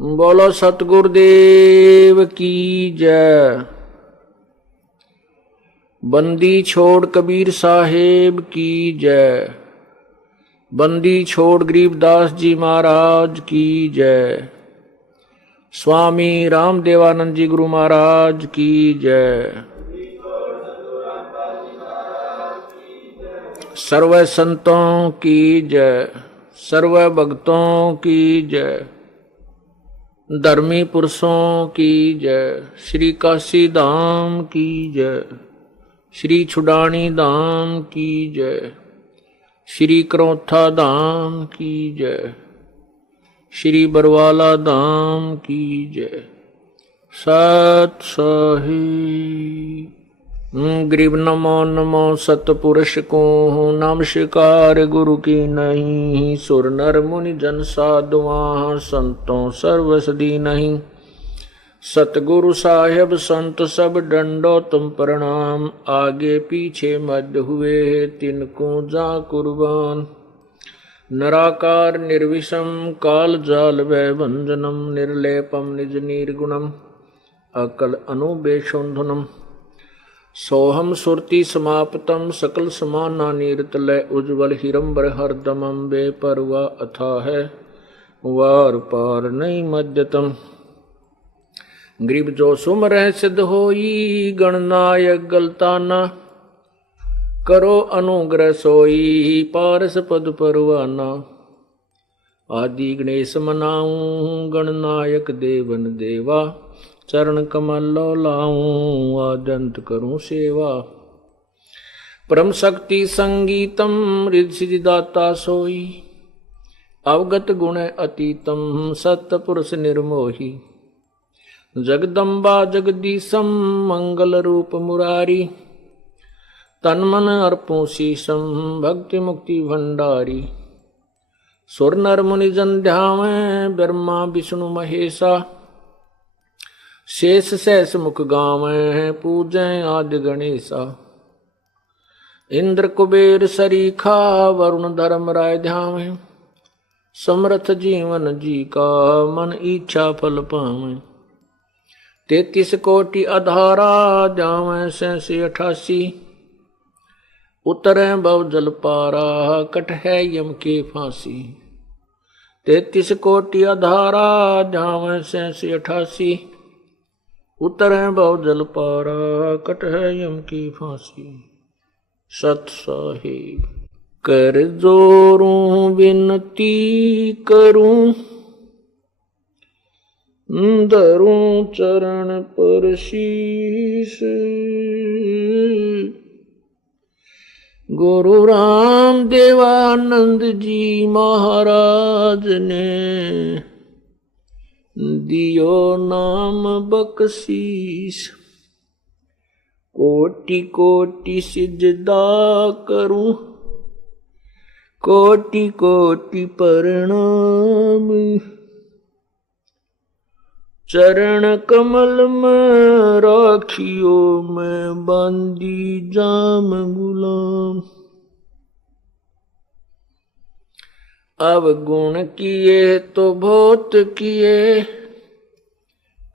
बोलो सतगुरुदेव की जय। बंदी छोड़ कबीर साहेब की जय। बंदी छोड़ गरीबदास जी महाराज की जय। स्वामी रामदेवानंद जी गुरु महाराज की जय। सर्व संतों की जय। सर्व भक्तों की जय। धर्मी पुरुषों की जय। श्री काशी धाम की जय। श्री छुडानी धाम की जय। श्री करौथा धाम की जय। श्री बरवाला धाम की जय। सत साहिब। गरीब नमो नमो सतपुरुष को नमस्कार गुरु की नहीं। सुर नर मुनि जन साधुआ संतों सर्वसदी नहीं। सतगुरु साहेब संत सब डंडो तुम प्रणाम। आगे पीछे मध्य हुए तिनको जा कुर्बान। नराकार निर्विषम काल जाल वै भंजनम। निर्लेपम निज निर्गुणम अकल अनुबेशोधनम। सोहम सुरति समाप्तम सकल समाना नीरतलय। उज्ज्वल हिरंबर हरदमम बेपरवा अथा है वार पार नहीं मध्यतम। गरीब जो सुमर सिद्ध होई गणनायक गलताना। करो अनुग्रह सोई पारस पद परवाना। आदि गणेश मनाऊं गणनायक देवन देवा। चरण कमल लाऊं आदंत करूं सेवा। परम शक्ति संगीतम रिद्धि दाता सोई। अवगत गुण अतीतम सत्य पुरुष निर्मोही। जगदम्बा जगदीशम मंगल रूप मुरारी। तन मन अर्पों शीशम भक्ति मुक्ति भंडारी। सुर नर मुनि जन ध्यावें ब्रह्मा विष्णु महेशा। शेष सहस मुख गावें पूजें आदि गणेशा। इंद्र कुबेर सरीखा वरुण धर्म राय ध्यावें। समर्थ जीवन जी का मन इच्छा फल पावें। 33 कोटि अधारा जावें 88। उतरें भव जल पारा कट है यम के फांसी। 33 कोटि अधारा जावें 88। उतरें भव जल पारा कट है यम की फांसी। सत साहिब। कर जोरूं विनती करूं धरूं चरण पर शीश। गुरु राम देवानंद जी महाराज ने दियो नाम बख्शीश। कोटि कोटि सिजदा करूं कोटि कोटि प्रणाम। चरण कमल में राखियो मैं बांदी जाम गुलाम। अब गुण किए तो बहुत किए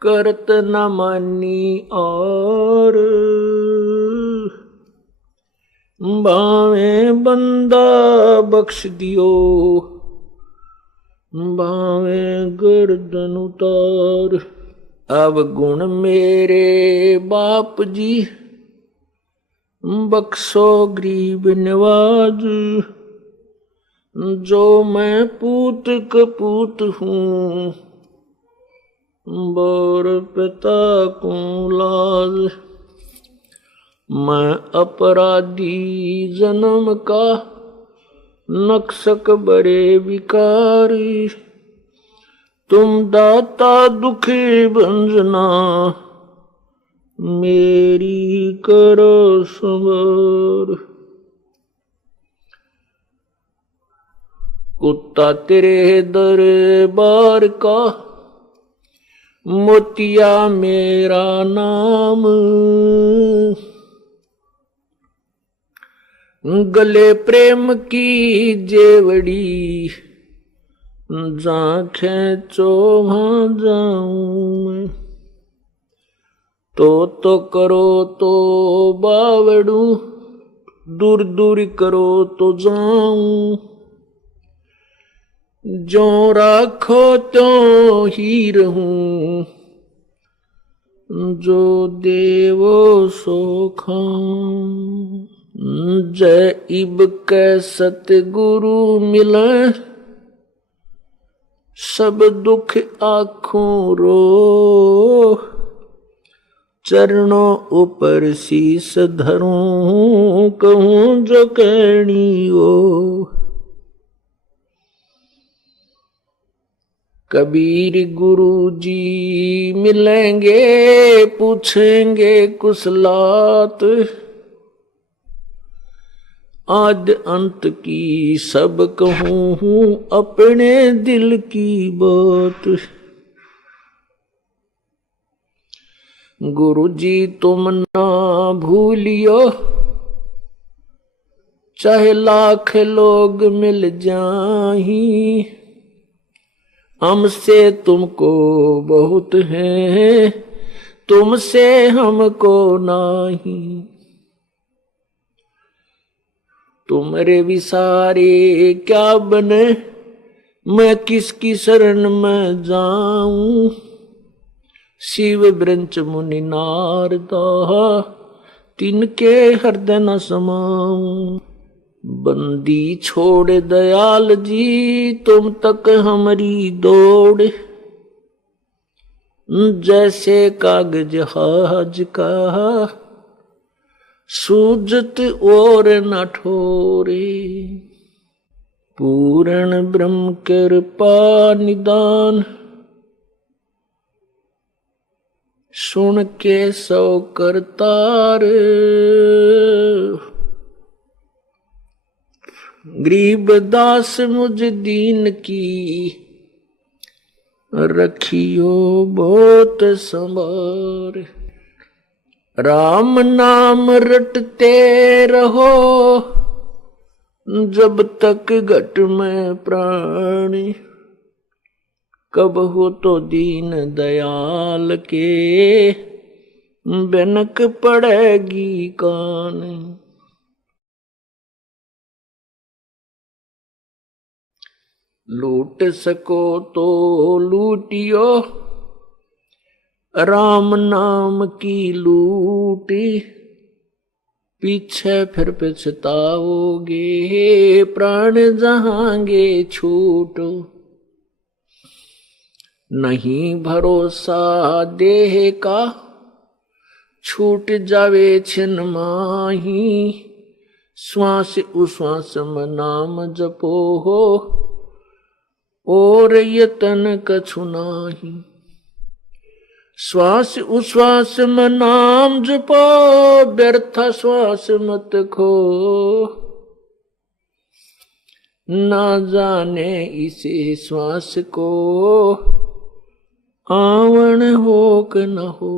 करत न मानी और। भावे बंदा बख्श दियो भावे गर्दन उतार। अब गुण मेरे बाप जी बख्शो गरीब नवाज। जो मैं पूत कपूत हूँ बर पिता को लाज। मैं अपराधी जन्म का नक्सक बड़े विकारी। तुम दाता दुखी भंजना मेरी करो संवर। कुत्ता तेरे दरबार का मोतिया मेरा नाम। गले प्रेम की जेवड़ी जहाँ खेचो वहाँ जाऊं मैं। तो करो तो बावड़ू, दूर दूर करो तो जाऊं। जो राखो तो ही रहूं, जो देवो सो खाऊं। जय इब कै सतगुरु मिले, सब दुख आँखों रो। चरणों ऊपर शीस धरूं, कहूं जो कहनी हो। कबीर गुरु जी मिलेंगे, पूछेंगे कुशलात। आद अंत की सब कहूं, अपने दिल की बात। गुरु जी तुम ना भूलियो, चाहे लाख लोग मिल जाही। हमसे तुमको बहुत है, तुमसे हमको नहीं। तुम्हारे विसारे क्या बने, मैं किसकी शरण में जाऊं। शिव ब्रंच मुनि नारदा, तिनके हृदय न समाऊं। बंदी छोड़ दयाल जी, तुम तक हमारी दौड़। जैसे कागज हाज का, सूजत और न ठोरे। पूर्ण ब्रह्म कृपा निदान, सुन के सौ करतार। गरीब दास मुझ दीन की, रखियो बहुत संभार। राम नाम रटते रहो, जब तक घट में प्राण। कब हो तो दीन दयाल के, बनक पड़ेगी कान। लूट सको तो लूटियो, राम नाम की लूट। पीछे फिर पछताओगे, प्राण जहांगे छूट। नहीं भरोसा देह का, छूट जावे छिन माही। श्वास उश्वास में नाम जपो हो, और यतन कछु नाही। श्वास उश्वास में नाम जपो, व्यर्थ श्वास मत खो। ना जाने इसे श्वास को, आवन हो कि न हो।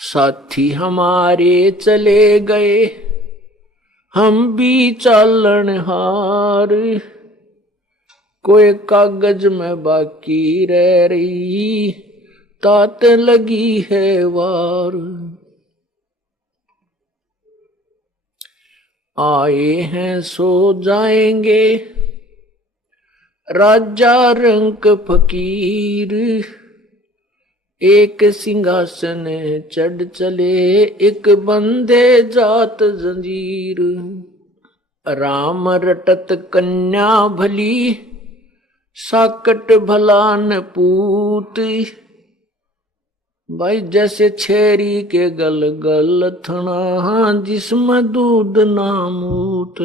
साथी हमारे चले गए, हम भी चालन हार। कोई कागज में बाकी रह रही, तात लगी है वार। आए हैं सो जाएंगे, राजा रंक फकीर। एक सिंहासन चढ़ चले, एक बंदे जात जंजीर। राम रटत कन्या भली, साकट भला न पूत। भाई जैसे छेरी के गल गल थना, जिसमें दूध ना मूत।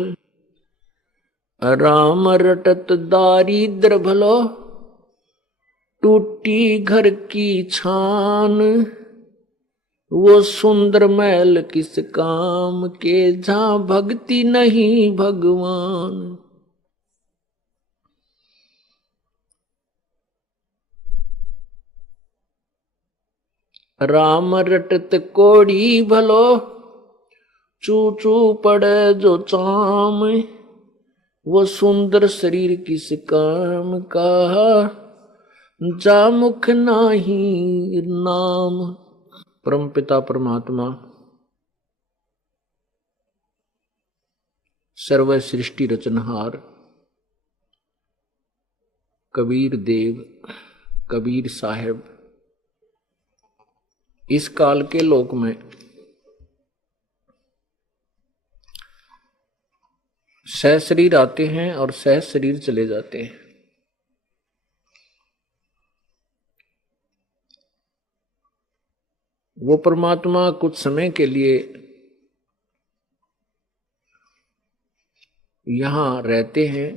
राम रटत दारिद्र भलो, टूटी घर की छान। वो सुंदर महल किस काम के, जहां भक्ति नहीं भगवान। राम रटत कोड़ी भलो, चू चू पड़े जो चाम। वो सुंदर शरीर किस काम का, जा मुख नाही नाम। परमपिता परमात्मा सर्व सृष्टि रचनहार कबीर देव, कबीर साहेब इस काल के लोक में सह शरीर आते हैं और सह शरीर चले जाते हैं। वो परमात्मा कुछ समय के लिए यहां रहते हैं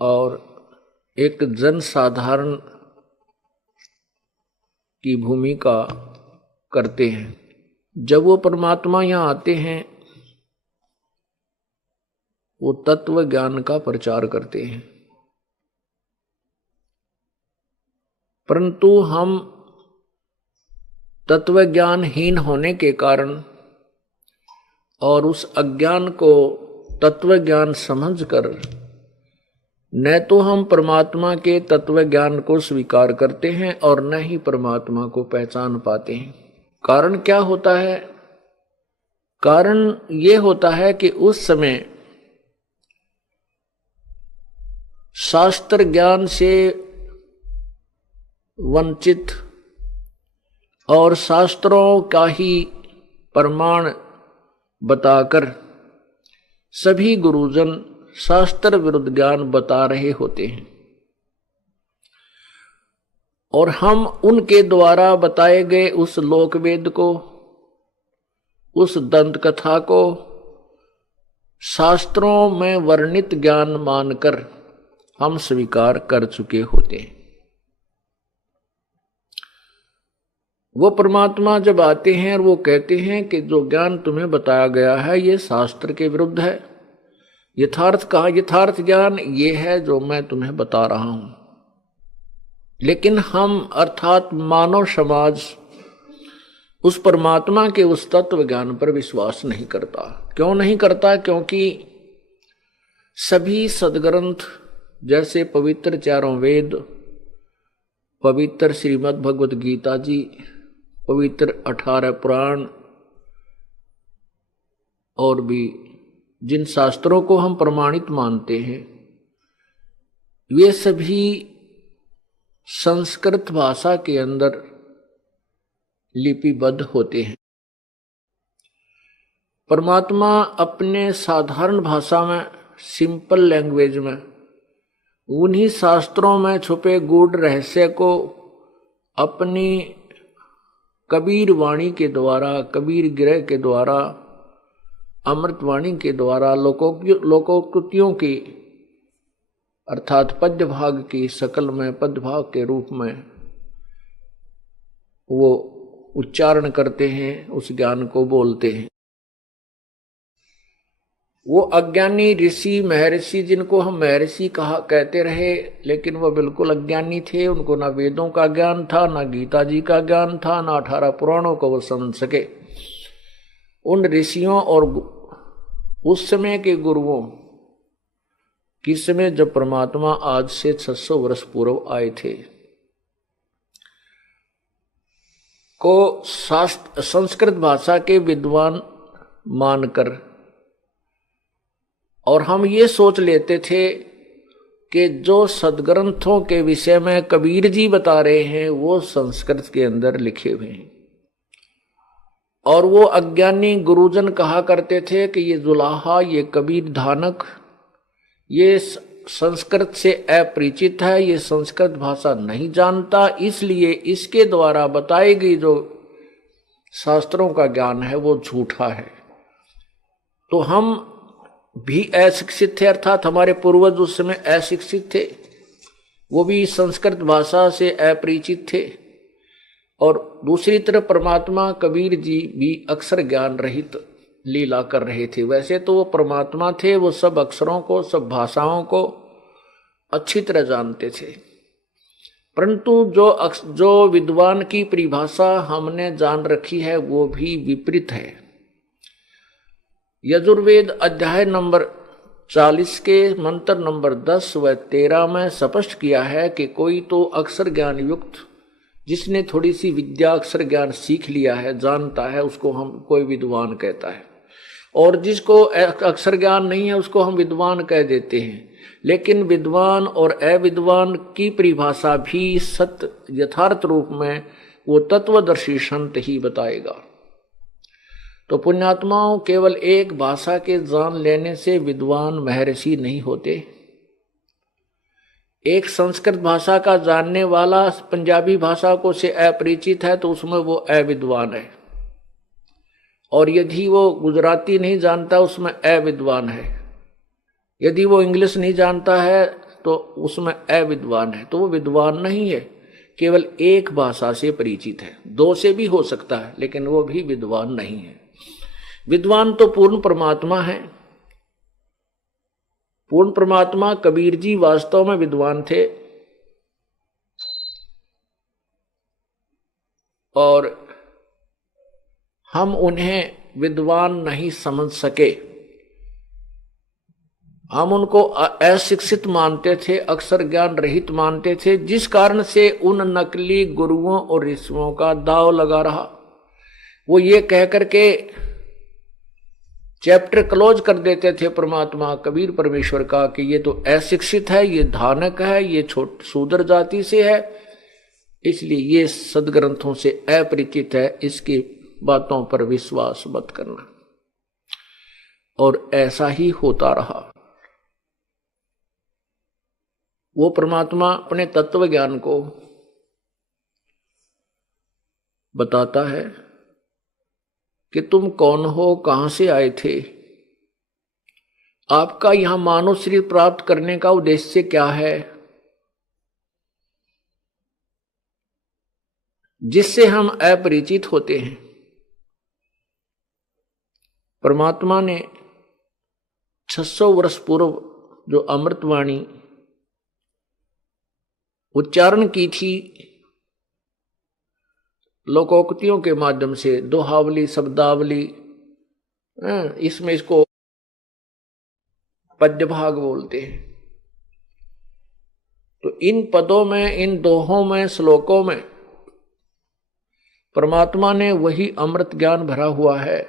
और एक जन साधारण की भूमिका करते हैं। जब वो परमात्मा यहाँ आते हैं वो तत्व ज्ञान का प्रचार करते हैं, परंतु हम तत्व ज्ञानहीन होने के कारण और उस अज्ञान को तत्व ज्ञान समझकर न तो हम परमात्मा के तत्व ज्ञान को स्वीकार करते हैं और न ही परमात्मा को पहचान पाते हैं। कारण क्या होता है? कारण ये होता है कि उस समय शास्त्र ज्ञान से वंचित और शास्त्रों का ही प्रमाण बताकर सभी गुरुजन शास्त्र विरुद्ध ज्ञान बता रहे होते हैं और हम उनके द्वारा बताए गए उस लोक वेद को, उस दंत कथा को शास्त्रों में वर्णित ज्ञान मानकर हम स्वीकार कर चुके होते हैं। वो परमात्मा जब आते हैं और वो कहते हैं कि जो ज्ञान तुम्हें बताया गया है ये शास्त्र के विरुद्ध है, यथार्थ ज्ञान ये है जो मैं तुम्हें बता रहा हूं। लेकिन हम अर्थात मानव समाज उस परमात्मा के उस तत्व ज्ञान पर विश्वास नहीं करता। क्यों नहीं करता? क्योंकि सभी सदग्रंथ जैसे पवित्र चारों वेद, पवित्र श्रीमद् भगवत गीता जी, पवित्र 18 पुराण और भी जिन शास्त्रों को हम प्रमाणित मानते हैं वे सभी संस्कृत भाषा के अंदर लिपिबद्ध होते हैं। परमात्मा अपने साधारण भाषा में, सिंपल लैंग्वेज में, उन्हीं शास्त्रों में छुपे गूढ़ रहस्य को अपनी कबीर वाणी के द्वारा, कबीर गिरह के द्वारा, अमृतवाणी के द्वारा लोकोक्तियों की अर्थात पद्य भाग की शकल में, पद्य भाग के रूप में वो उच्चारण करते हैं, उस ज्ञान को बोलते हैं। वो अज्ञानी ऋषि महर्षि, जिनको हम महर्षि कहते रहे, लेकिन वो बिल्कुल अज्ञानी थे। उनको ना वेदों का ज्ञान था, ना गीता जी का ज्ञान था, ना 18 पुराणों को वो समझ सके। उन ऋषियों और उस समय के गुरुओं किस समय जब परमात्मा आज से 600 वर्ष पूर्व आए थे को संस्कृत भाषा के विद्वान मानकर और हम ये सोच लेते थे कि जो सदग्रंथों के विषय में कबीर जी बता रहे हैं वो संस्कृत के अंदर लिखे हुए हैं। और वो अज्ञानी गुरुजन कहा करते थे कि ये जुलाहा, ये कबीर धानक, ये संस्कृत से अपरिचित है, ये संस्कृत भाषा नहीं जानता, इसलिए इसके द्वारा बताई गई जो शास्त्रों का ज्ञान है वो झूठा है। तो हम भी अशिक्षित थे, अर्थात हमारे पूर्वज उस समय अशिक्षित थे, वो भी संस्कृत भाषा से अपरिचित थे। और दूसरी तरफ परमात्मा कबीर जी भी अक्षर ज्ञान रहित लीला कर रहे थे। वैसे तो वो परमात्मा थे, वो सब अक्षरों को, सब भाषाओं को अच्छी तरह जानते थे, परंतु जो विद्वान की परिभाषा हमने जान रखी है वो भी विपरीत है। यजुर्वेद अध्याय नंबर 40 के मंत्र नंबर 10 व 13 में स्पष्ट किया है कि कोई तो अक्षर ज्ञान युक्त, जिसने थोड़ी सी विद्या अक्षर ज्ञान सीख लिया है, जानता है, उसको हम कोई विद्वान कहता है। और जिसको अक्षर ज्ञान नहीं है उसको हम विद्वान कह देते हैं। लेकिन विद्वान और अविद्वान की परिभाषा भी सत्य यथार्थ रूप में वो तत्वदर्शी संत ही बताएगा। तो पुण्यात्माओं, केवल एक भाषा के जान लेने से विद्वान महर्षि नहीं होते। एक संस्कृत भाषा का जानने वाला पंजाबी भाषा को से अपरिचित है तो उसमें वो अविद्वान है, और यदि वो गुजराती नहीं जानता उसमें अविद्वान है, यदि वो इंग्लिश नहीं जानता है तो उसमें अविद्वान है। तो वो विद्वान नहीं है, केवल एक भाषा से परिचित है। दो से भी हो सकता है लेकिन वो भी विद्वान नहीं है। विद्वान तो पूर्ण परमात्मा है। पूर्ण परमात्मा कबीर जी वास्तव में विद्वान थे, और हम उन्हें विद्वान नहीं समझ सके। हम उनको अशिक्षित मानते थे, अक्षर ज्ञान रहित मानते थे, जिस कारण से उन नकली गुरुओं और ऋषियों का दाव लगा रहा। वो ये कह करके चैप्टर क्लोज कर देते थे परमात्मा कबीर परमेश्वर का कि ये तो अशिक्षित है, ये धानक है, ये शूद्र जाति से है, इसलिए ये सदग्रंथों से अपरिचित है, इसकी बातों पर विश्वास मत करना। और ऐसा ही होता रहा। वो परमात्मा अपने तत्व ज्ञान को बताता है कि तुम कौन हो, कहां से आए थे, आपका यहां मानव शरीर प्राप्त करने का उद्देश्य क्या है, जिससे हम अपरिचित होते हैं। परमात्मा ने 600 वर्ष पूर्व जो अमृतवाणी उच्चारण की थी, लोकोक्तियों के माध्यम से, दोहावली, शब्दावली, इसमें इसको पद्य भाग बोलते हैं। तो इन पदों में, इन दोहों में, श्लोकों में परमात्मा ने वही अमृत ज्ञान भरा हुआ है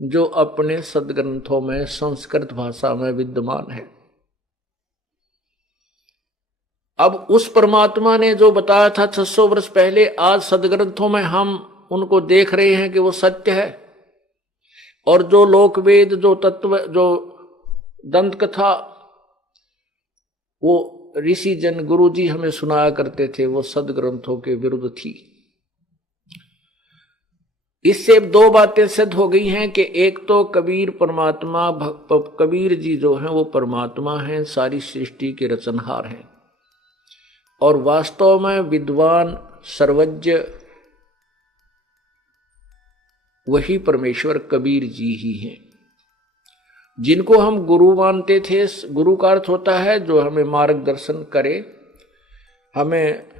जो अपने सदग्रंथों में संस्कृत भाषा में विद्यमान है। अब उस परमात्मा ने जो बताया था 600 वर्ष पहले, आज सदग्रंथों में हम उनको देख रहे हैं कि वो सत्य है। और जो लोकवेद, जो तत्व, जो दंत कथा वो ऋषि जन, गुरु जी हमें सुनाया करते थे, वो सदग्रंथों के विरुद्ध थी। इससे दो बातें सिद्ध हो गई हैं कि एक तो कबीर परमात्मा, कबीर जी जो हैं वो परमात्मा हैं, सारी सृष्टि के रचनहार हैं, और वास्तव में विद्वान सर्वज्ञ वही परमेश्वर कबीर जी ही हैं, जिनको हम गुरु मानते थे। गुरु का अर्थ होता है जो हमें मार्गदर्शन करे, हमें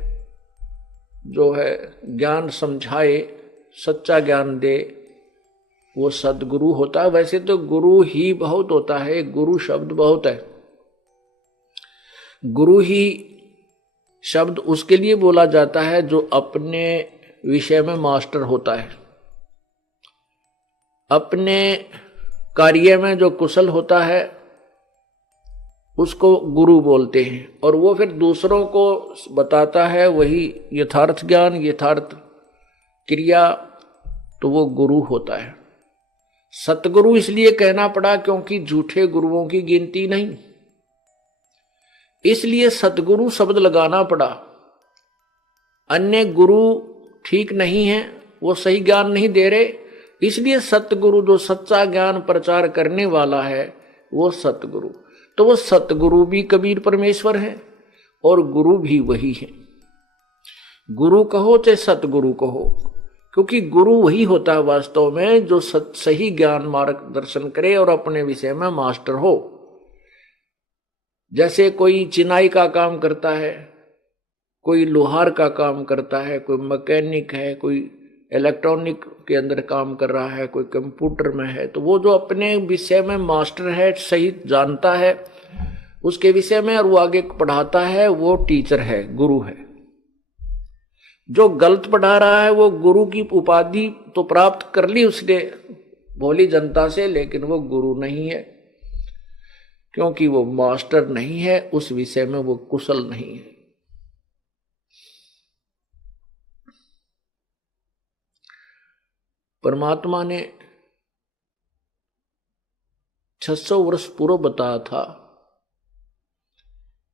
जो है ज्ञान समझाए, सच्चा ज्ञान दे, वो सदगुरु होता है। वैसे तो गुरु ही बहुत होता है, गुरु शब्द बहुत है। गुरु ही शब्द उसके लिए बोला जाता है जो अपने विषय में मास्टर होता है, अपने कार्य में जो कुशल होता है उसको गुरु बोलते हैं, और वो फिर दूसरों को बताता है वही यथार्थ ज्ञान, यथार्थ क्रिया, तो वो गुरु होता है। सतगुरु इसलिए कहना पड़ा क्योंकि झूठे गुरुओं की गिनती नहीं, इसलिए सतगुरु शब्द लगाना पड़ा। अन्य गुरु ठीक नहीं है, वो सही ज्ञान नहीं दे रहे, इसलिए सतगुरु जो सच्चा ज्ञान प्रचार करने वाला है वो सतगुरु। तो वो सतगुरु भी कबीर परमेश्वर है और गुरु भी वही है। गुरु कहो चाहे सतगुरु कहो, क्योंकि गुरु वही होता है वास्तव में जो सही ज्ञान मार्गदर्शन करे और अपने विषय में मास्टर हो। जैसे कोई चिनाई का काम करता है, कोई लोहार का काम करता है, कोई मैकेनिक है, कोई इलेक्ट्रॉनिक के अंदर काम कर रहा है, कोई कंप्यूटर में है, तो वो जो अपने विषय में मास्टर है, सही जानता है उसके विषय में और वो आगे पढ़ाता है, वो टीचर है, गुरु है। जो गलत पढ़ा रहा है वो गुरु की उपाधि तो प्राप्त कर ली उसने भोली जनता से, लेकिन वो गुरु नहीं है, क्योंकि वो मास्टर नहीं है, उस विषय में वो कुशल नहीं है। परमात्मा ने 600 वर्ष पूर्व बताया था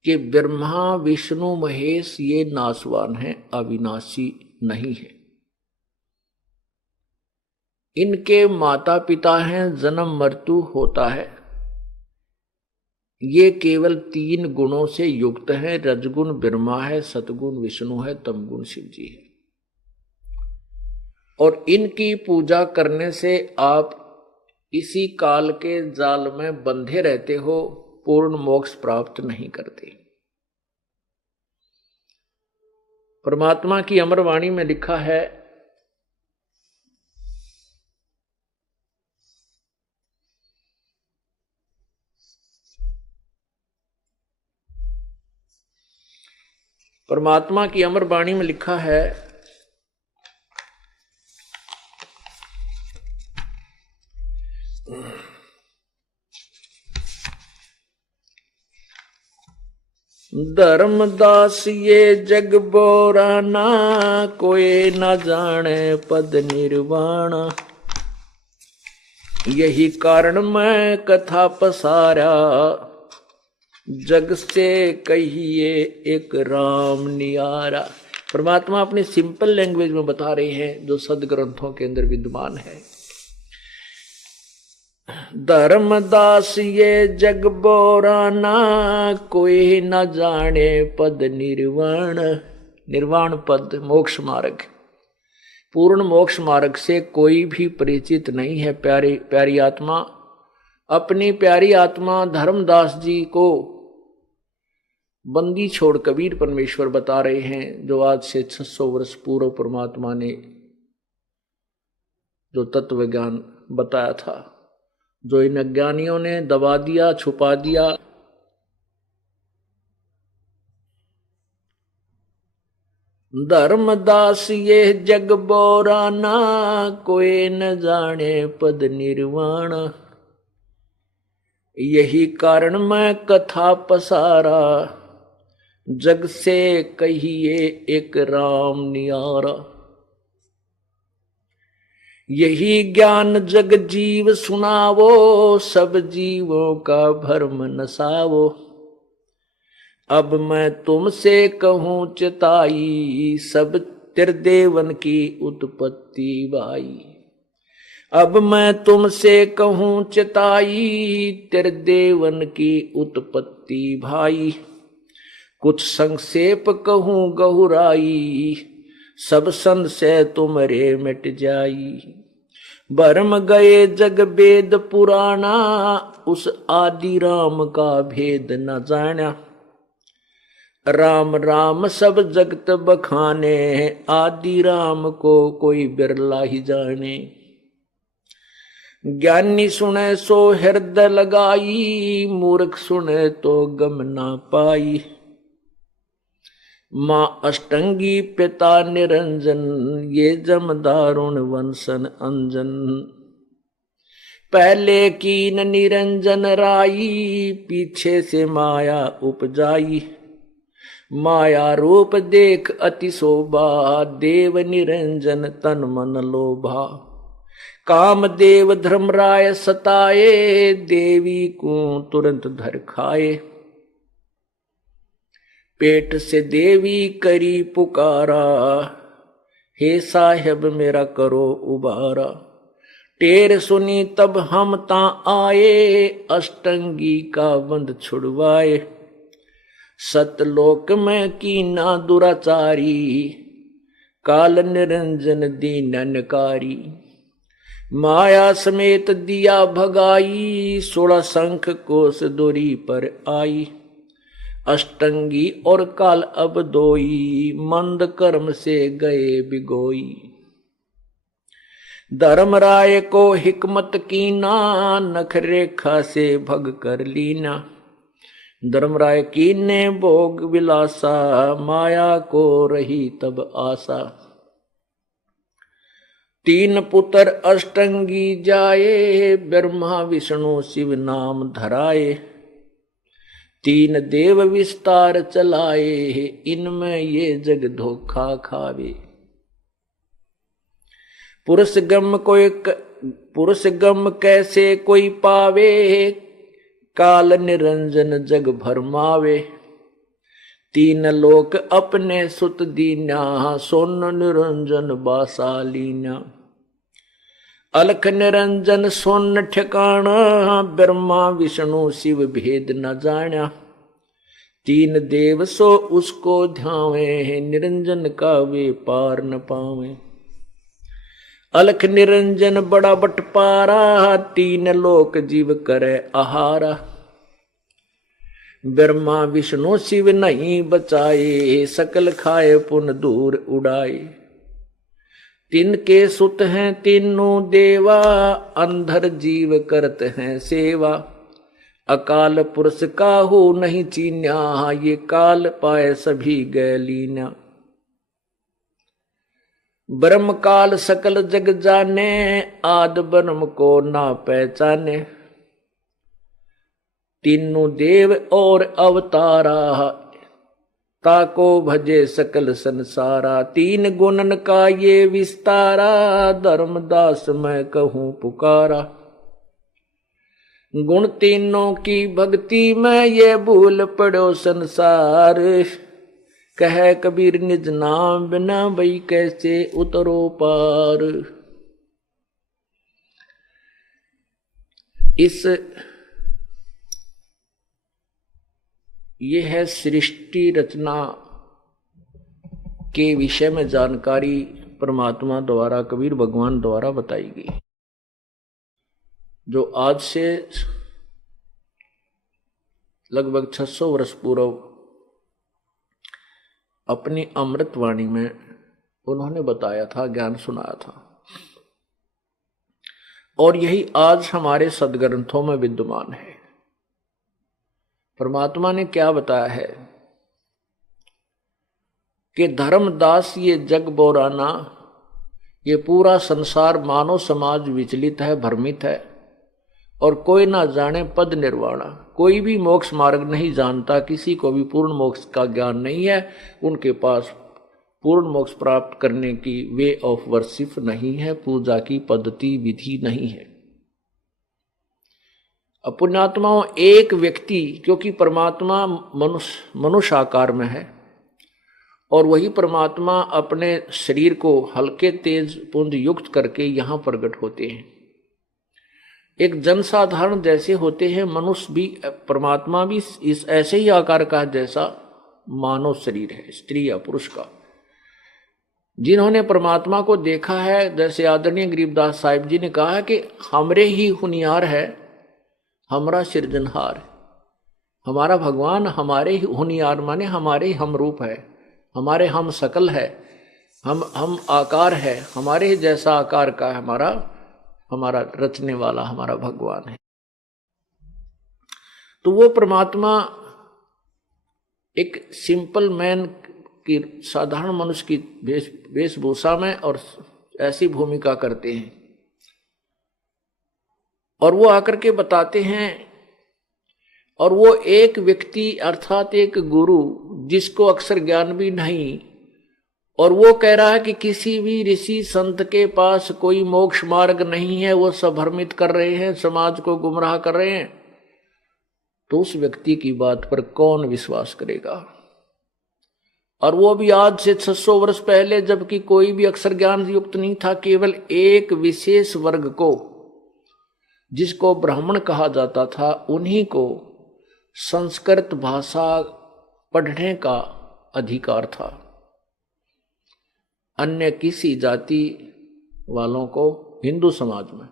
कि ब्रह्मा विष्णु महेश ये नाशवान है, अविनाशी नहीं है। इनके माता पिता हैं, जन्म मृत्यु होता है, ये केवल 3 गुणों से युक्त है। रजगुण ब्रह्मा है, सतगुण विष्णु है, तमगुण शिव जी है। और इनकी पूजा करने से आप इसी काल के जाल में बंधे रहते हो, पूर्ण मोक्ष प्राप्त नहीं करते। परमात्मा की अमर वाणी में लिखा है, परमात्मा की अमर वाणी में लिखा है, धर्मदास ये जग बोराना, कोई न जाने पद निर्वाण। यही कारण मैं कथा पसारा, जग से कहिए एक राम नियारा। परमात्मा अपनी सिंपल लैंग्वेज में बता रहे हैं जो सदग्रंथों के अंदर विद्यमान है। धर्मदास ये जग बोराना, कोई न जाने पद निर्वाण। निर्वाण पद मोक्ष मार्ग, पूर्ण मोक्ष मार्ग से कोई भी परिचित नहीं है। प्यारी आत्मा, अपनी प्यारी आत्मा धर्मदास जी को बंदी छोड़ कबीर परमेश्वर बता रहे हैं, जो आज से 600 वर्ष पूर्व परमात्मा ने जो तत्व ज्ञान बताया था, जो इन अज्ञानियों ने दबा दिया, छुपा दिया। धर्मदास ये जग बोराना, कोई न जाने पद निर्वाण। यही कारण मैं कथा पसारा, जग से कहिए एक राम नियारा। यही ज्ञान जग जीव सुनावो, सब जीवों का भरम नसावो। अब मैं तुमसे कहूँ चिताई, सब त्रिदेवन की उत्पत्ति बाई। अब मैं तुमसे कहूँ चिताई, त्रिदेवन की उत्पत्ति भाई। कुछ संक्षेप कहूँ गहुराई, सब संशय तुमरे मिट जाई। भरम गए जग वेद पुराना, उस आदि राम का भेद न जाना। राम राम सब जगत बखाने, आदि राम को कोई बिरला ही जाने। ज्ञानी सुने सो हृदय लगाई, मूर्ख सुने तो गम ना पाई। माँ अष्टंगी पिता निरंजन, ये जम दारुण वंशन अंजन। पहले कीन निरंजन राई, पीछे से माया उपजाई। माया रूप देख अति शोभा, देव निरंजन तन मन लोभा। काम देव धर्मराय सताए, देवी को तुरंत धर खाए। पेट से देवी करी पुकारा, हे साहेब मेरा करो उबारा। टेर सुनी तब हम ता आए, अष्टंगी का बंध छुड़वाए। सतलोक में कीना दुराचारी, काल निरंजन दीननकारी। माया समेत दिया भगाई, 16 शंख कोस दूरी पर आई। अष्टंगी और काल अब दोई, मंद कर्म से गए बिगोई। धर्मराय को हिकमत कीना, नख रेखा से भग कर लीना। धर्मराय कीने भोग विलासा, माया को रही तब आशा। तीन पुत्र अष्टंगी जाए, ब्रह्मा विष्णु शिव नाम धराए। तीन देव विस्तार चलाए, इनमें ये जग धोखा खावे। पुरुष गम कैसे कोई पावे, काल निरंजन जग भरमावे। तीन लोक अपने सुत दीना, सोन निरंजन बासा लीना। अलख निरंजन सोन ठिकाना, ब्रह्मा विष्णु शिव भेद न जाना। तीन देव सो उसको ध्यावे, निरंजन का वे पार न पावे। अलख निरंजन बड़ा बटपारा, तीन लोक जीव करे आहारा। ब्रह्मा विष्णु शिव नहीं बचाए, सकल खाए पुन दूर उड़ाए। तिनके सुत हैं तीनों देवा, अंधर जीव करत हैं सेवा। अकाल पुरुष काहू नहीं चीन्या, ये काल पाए सभी गैलीना। ब्रह्म काल सकल जग जाने, आद ब्रह्म को ना पहचाने। तीनों देव और अवतारा, ताको भजे सकल संसारा। तीन गुणन का ये विस्तारा, धर्मदास मैं कहूँ पुकारा। गुण तीनों की भक्ति में ये भूल पड़ो संसार। कह कबीर निज नाम बिना भई कैसे उतरो पार। ये है सृष्टि रचना के विषय में जानकारी परमात्मा द्वारा, कबीर भगवान द्वारा बताई गई, जो आज से लगभग 600 वर्ष पूर्व अपनी अमृतवाणी में उन्होंने बताया था, ज्ञान सुनाया था। और यही आज हमारे सदग्रंथों में विद्यमान है। परमात्मा ने क्या बताया है कि धर्मदास ये जग बोराना, ये पूरा संसार मानव समाज विचलित है, भ्रमित है, और कोई ना जाने पद निर्वाणा। कोई भी मोक्ष मार्ग नहीं जानता, किसी को भी पूर्ण मोक्ष का ज्ञान नहीं है। उनके पास पूर्ण मोक्ष प्राप्त करने की वे ऑफ वर्शिप नहीं है, पूजा की पद्धति विधि नहीं है। पुण्यात्माओं, एक व्यक्ति, क्योंकि परमात्मा मनुष्य आकार में है, और वही परमात्मा अपने शरीर को हल्के तेज पुंज युक्त करके यहां प्रकट होते हैं। एक जनसाधारण जैसे होते हैं, मनुष्य भी, परमात्मा भी इस ऐसे ही आकार का जैसा मानव शरीर है, स्त्री या पुरुष का। जिन्होंने परमात्मा को देखा है, जैसे आदरणीय गरीबदास साहिब जी ने कहा है कि हमरे ही हुनियार है, हमारा सृजनहार। हमारा भगवान हमारे ही हुनियार माने हमारे ही हम रूप है, हमारे हम सकल है, हम आकार है, हमारे ही जैसा आकार का हमारा रचने वाला हमारा भगवान है। तो वो परमात्मा एक सिंपल मैन की, साधारण मनुष्य की वेशभूषा में और ऐसी भूमिका करते हैं, और वो आकर के बताते हैं। और वो एक व्यक्ति अर्थात एक गुरु, जिसको अक्षर ज्ञान भी नहीं, और वो कह रहा है कि किसी भी ऋषि संत के पास कोई मोक्ष मार्ग नहीं है, वो सब भ्रमित कर रहे हैं, समाज को गुमराह कर रहे हैं, तो उस व्यक्ति की बात पर कौन विश्वास करेगा? और वो भी आज से 600 वर्ष पहले, जबकि कोई भी अक्षर ज्ञान युक्त नहीं था। केवल एक विशेष वर्ग को, जिसको ब्राह्मण कहा जाता था, उन्हीं को संस्कृत भाषा पढ़ने का अधिकार था। अन्य किसी जाति वालों को, हिंदू समाज में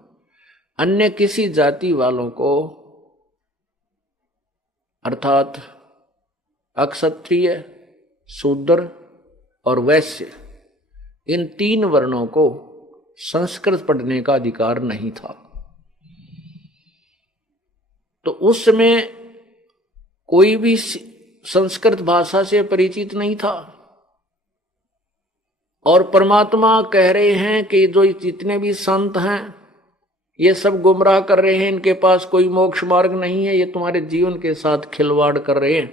अन्य किसी जाति वालों को, अर्थात अक्षत्रिय, शूद्र और वैश्य, इन 3 वर्णों को संस्कृत पढ़ने का अधिकार नहीं था। तो उस समय कोई भी संस्कृत भाषा से परिचित नहीं था। और परमात्मा कह रहे हैं कि जो जितने भी संत हैं ये सब गुमराह कर रहे हैं, इनके पास कोई मोक्ष मार्ग नहीं है, ये तुम्हारे जीवन के साथ खिलवाड़ कर रहे हैं।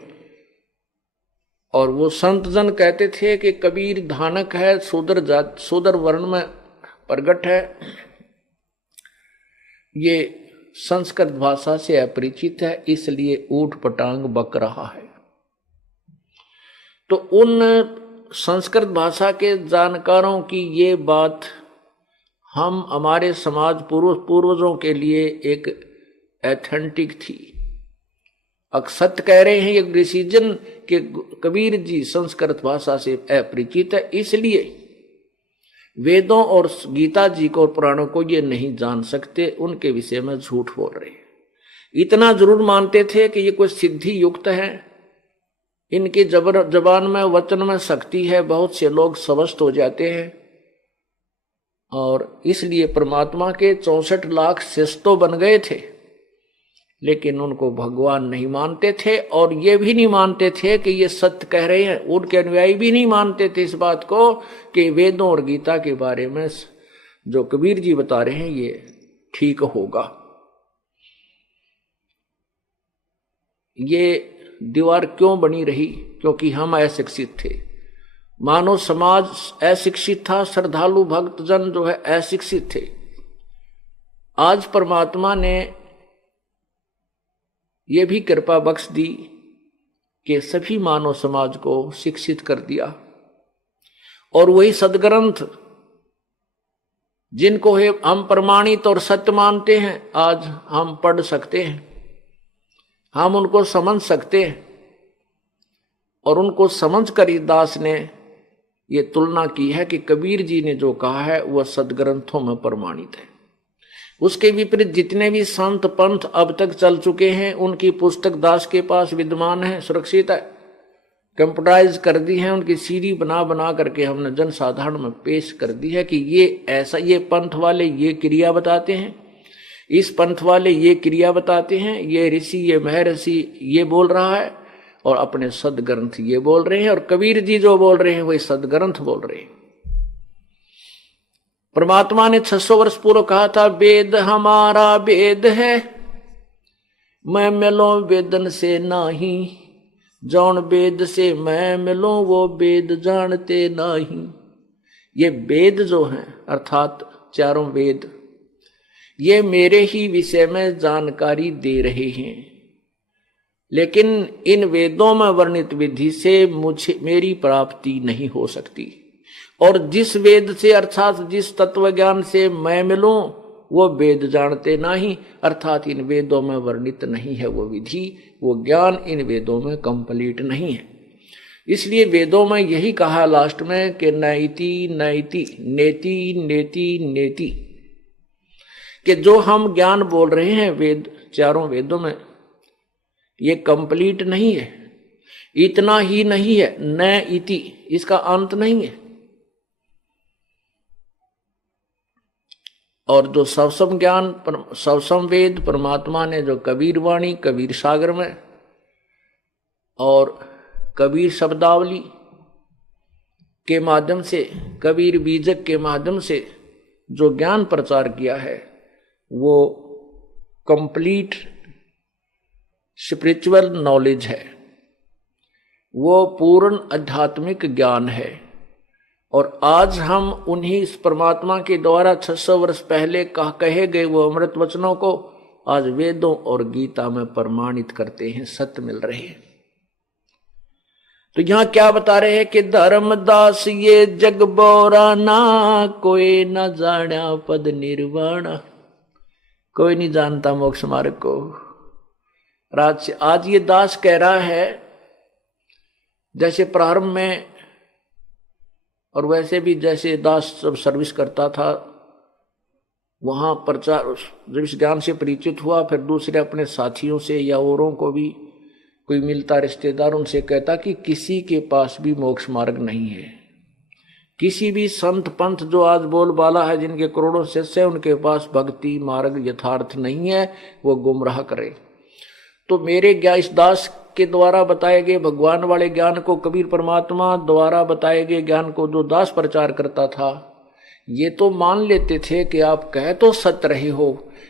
और वो संत जन कहते थे कि कबीर धानक है, शूद्र वर्ण में प्रगट है, ये संस्कृत भाषा से अपरिचित है, इसलिए ऊट पटांग बक रहा है। तो उन संस्कृत भाषा के जानकारों की ये बात हम हमारे समाज पूर्वजों के लिए एक एथेंटिक थी। सत्य कह रहे हैं ये डिसीजन कि कबीर जी संस्कृत भाषा से अपरिचित है, इसलिए वेदों और गीता जी को और पुराणों को ये नहीं जान सकते, उनके विषय में झूठ बोल रहे हैं। इतना जरूर मानते थे कि ये कोई सिद्धि युक्त है, इनकी जबान में वचन में शक्ति है, बहुत से लोग स्वस्थ हो जाते हैं। और इसलिए परमात्मा के 64 लाख शिष्य तो बन गए थे, लेकिन उनको भगवान नहीं मानते थे। और ये भी नहीं मानते थे कि ये सत्य कह रहे हैं। उनके अनुयायी भी नहीं मानते थे इस बात को कि वेदों और गीता के बारे में जो कबीर जी बता रहे हैं ये ठीक होगा। ये दीवार क्यों बनी रही? क्योंकि हम अशिक्षित थे। मानव समाज अशिक्षित था, श्रद्धालु भक्तजन जो है अशिक्षित थे। आज परमात्मा ने ये भी कृपा बख्श दी कि सभी मानव समाज को शिक्षित कर दिया, और वही सदग्रंथ जिनको हम प्रमाणित और सत्य मानते हैं आज हम पढ़ सकते हैं, हम उनको समझ सकते हैं। और उनको समझ कर ही दास ने ये तुलना की है कि कबीर जी ने जो कहा है वह सदग्रंथों में प्रमाणित है। उसके विपरीत जितने भी संत पंथ अब तक चल चुके हैं उनकी पुस्तक दास के पास विद्यमान है, सुरक्षित है, कंप्यूटराइज कर दी है, उनकी सीडी बना बना करके हमने जन साधारण में पेश कर दी है कि ये ऐसा, ये पंथ वाले ये क्रिया बताते हैं, इस पंथ वाले ये क्रिया बताते हैं, ये ऋषि ये महर्षि ये बोल रहा है, और अपने सदग्रंथ ये बोल रहे हैं। और कबीर जी जो बोल रहे हैं वही सदग्रंथ बोल रहे हैं। परमात्मा ने 600 वर्ष पूर्व कहा था, वेद हमारा वेद है, मैं मिलो वेदन से नाही, जौन वेद से मैं मिलो वो वेद जानते नाही। ये वेद जो हैं अर्थात चारों वेद, ये मेरे ही विषय में जानकारी दे रहे हैं, लेकिन इन वेदों में वर्णित विधि से मेरी प्राप्ति नहीं हो सकती। और जिस वेद से अर्थात जिस तत्व ज्ञान से मैं मिलूं वो वेद जानते नहीं, अर्थात इन वेदों में वर्णित नहीं है वो विधि, वो ज्ञान इन वेदों में कंप्लीट नहीं है। इसलिए वेदों में यही कहा लास्ट में कि नैति नैति नेति नेति नेति, कि जो हम ज्ञान बोल रहे हैं वेद चारों वेदों में ये कंप्लीट नहीं है, इतना ही नहीं है, न इति, इसका अंत नहीं है। और जो सवसम ज्ञान सवसम वेद परमात्मा ने जो कबीर वाणी कबीर सागर में और कबीर शब्दावली के माध्यम से कबीर बीजक के माध्यम से जो ज्ञान प्रचार किया है वो कंप्लीट स्पिरिचुअल नॉलेज है, वो पूर्ण आध्यात्मिक ज्ञान है। और आज हम उन्हीं इस परमात्मा के द्वारा 600 वर्ष पहले कहे गए वो अमृत वचनों को आज वेदों और गीता में प्रमाणित करते हैं, सत्य मिल रहे हैं। तो यहां क्या बता रहे हैं कि धर्मदास ये जग बोरा ना, कोई न जाना पद निर्वाणा, कोई नहीं जानता मोक्ष मार्ग को। आज ये दास कह रहा है, जैसे प्रारंभ में और वैसे भी जैसे दास जब सर्विस करता था वहां प्रचार जब इस ज्ञान से परिचित हुआ, फिर दूसरे अपने साथियों से या औरों को भी कोई मिलता रिश्तेदार उनसे कहता कि किसी के पास भी मोक्ष मार्ग नहीं है, किसी भी संत पंथ जो आज बोलबाला है, जिनके करोड़ों शिष्य है, उनके पास भक्ति मार्ग यथार्थ नहीं है, वो गुमराह करे। तो मेरे ज्ञान, इस दास के द्वारा बताए गए भगवान वाले ज्ञान को, कबीर परमात्मा द्वारा बताए गए ज्ञान को जो दास प्रचार करता था, ये तो मान लेते थे कि आप कह तो सत्य रहे हो,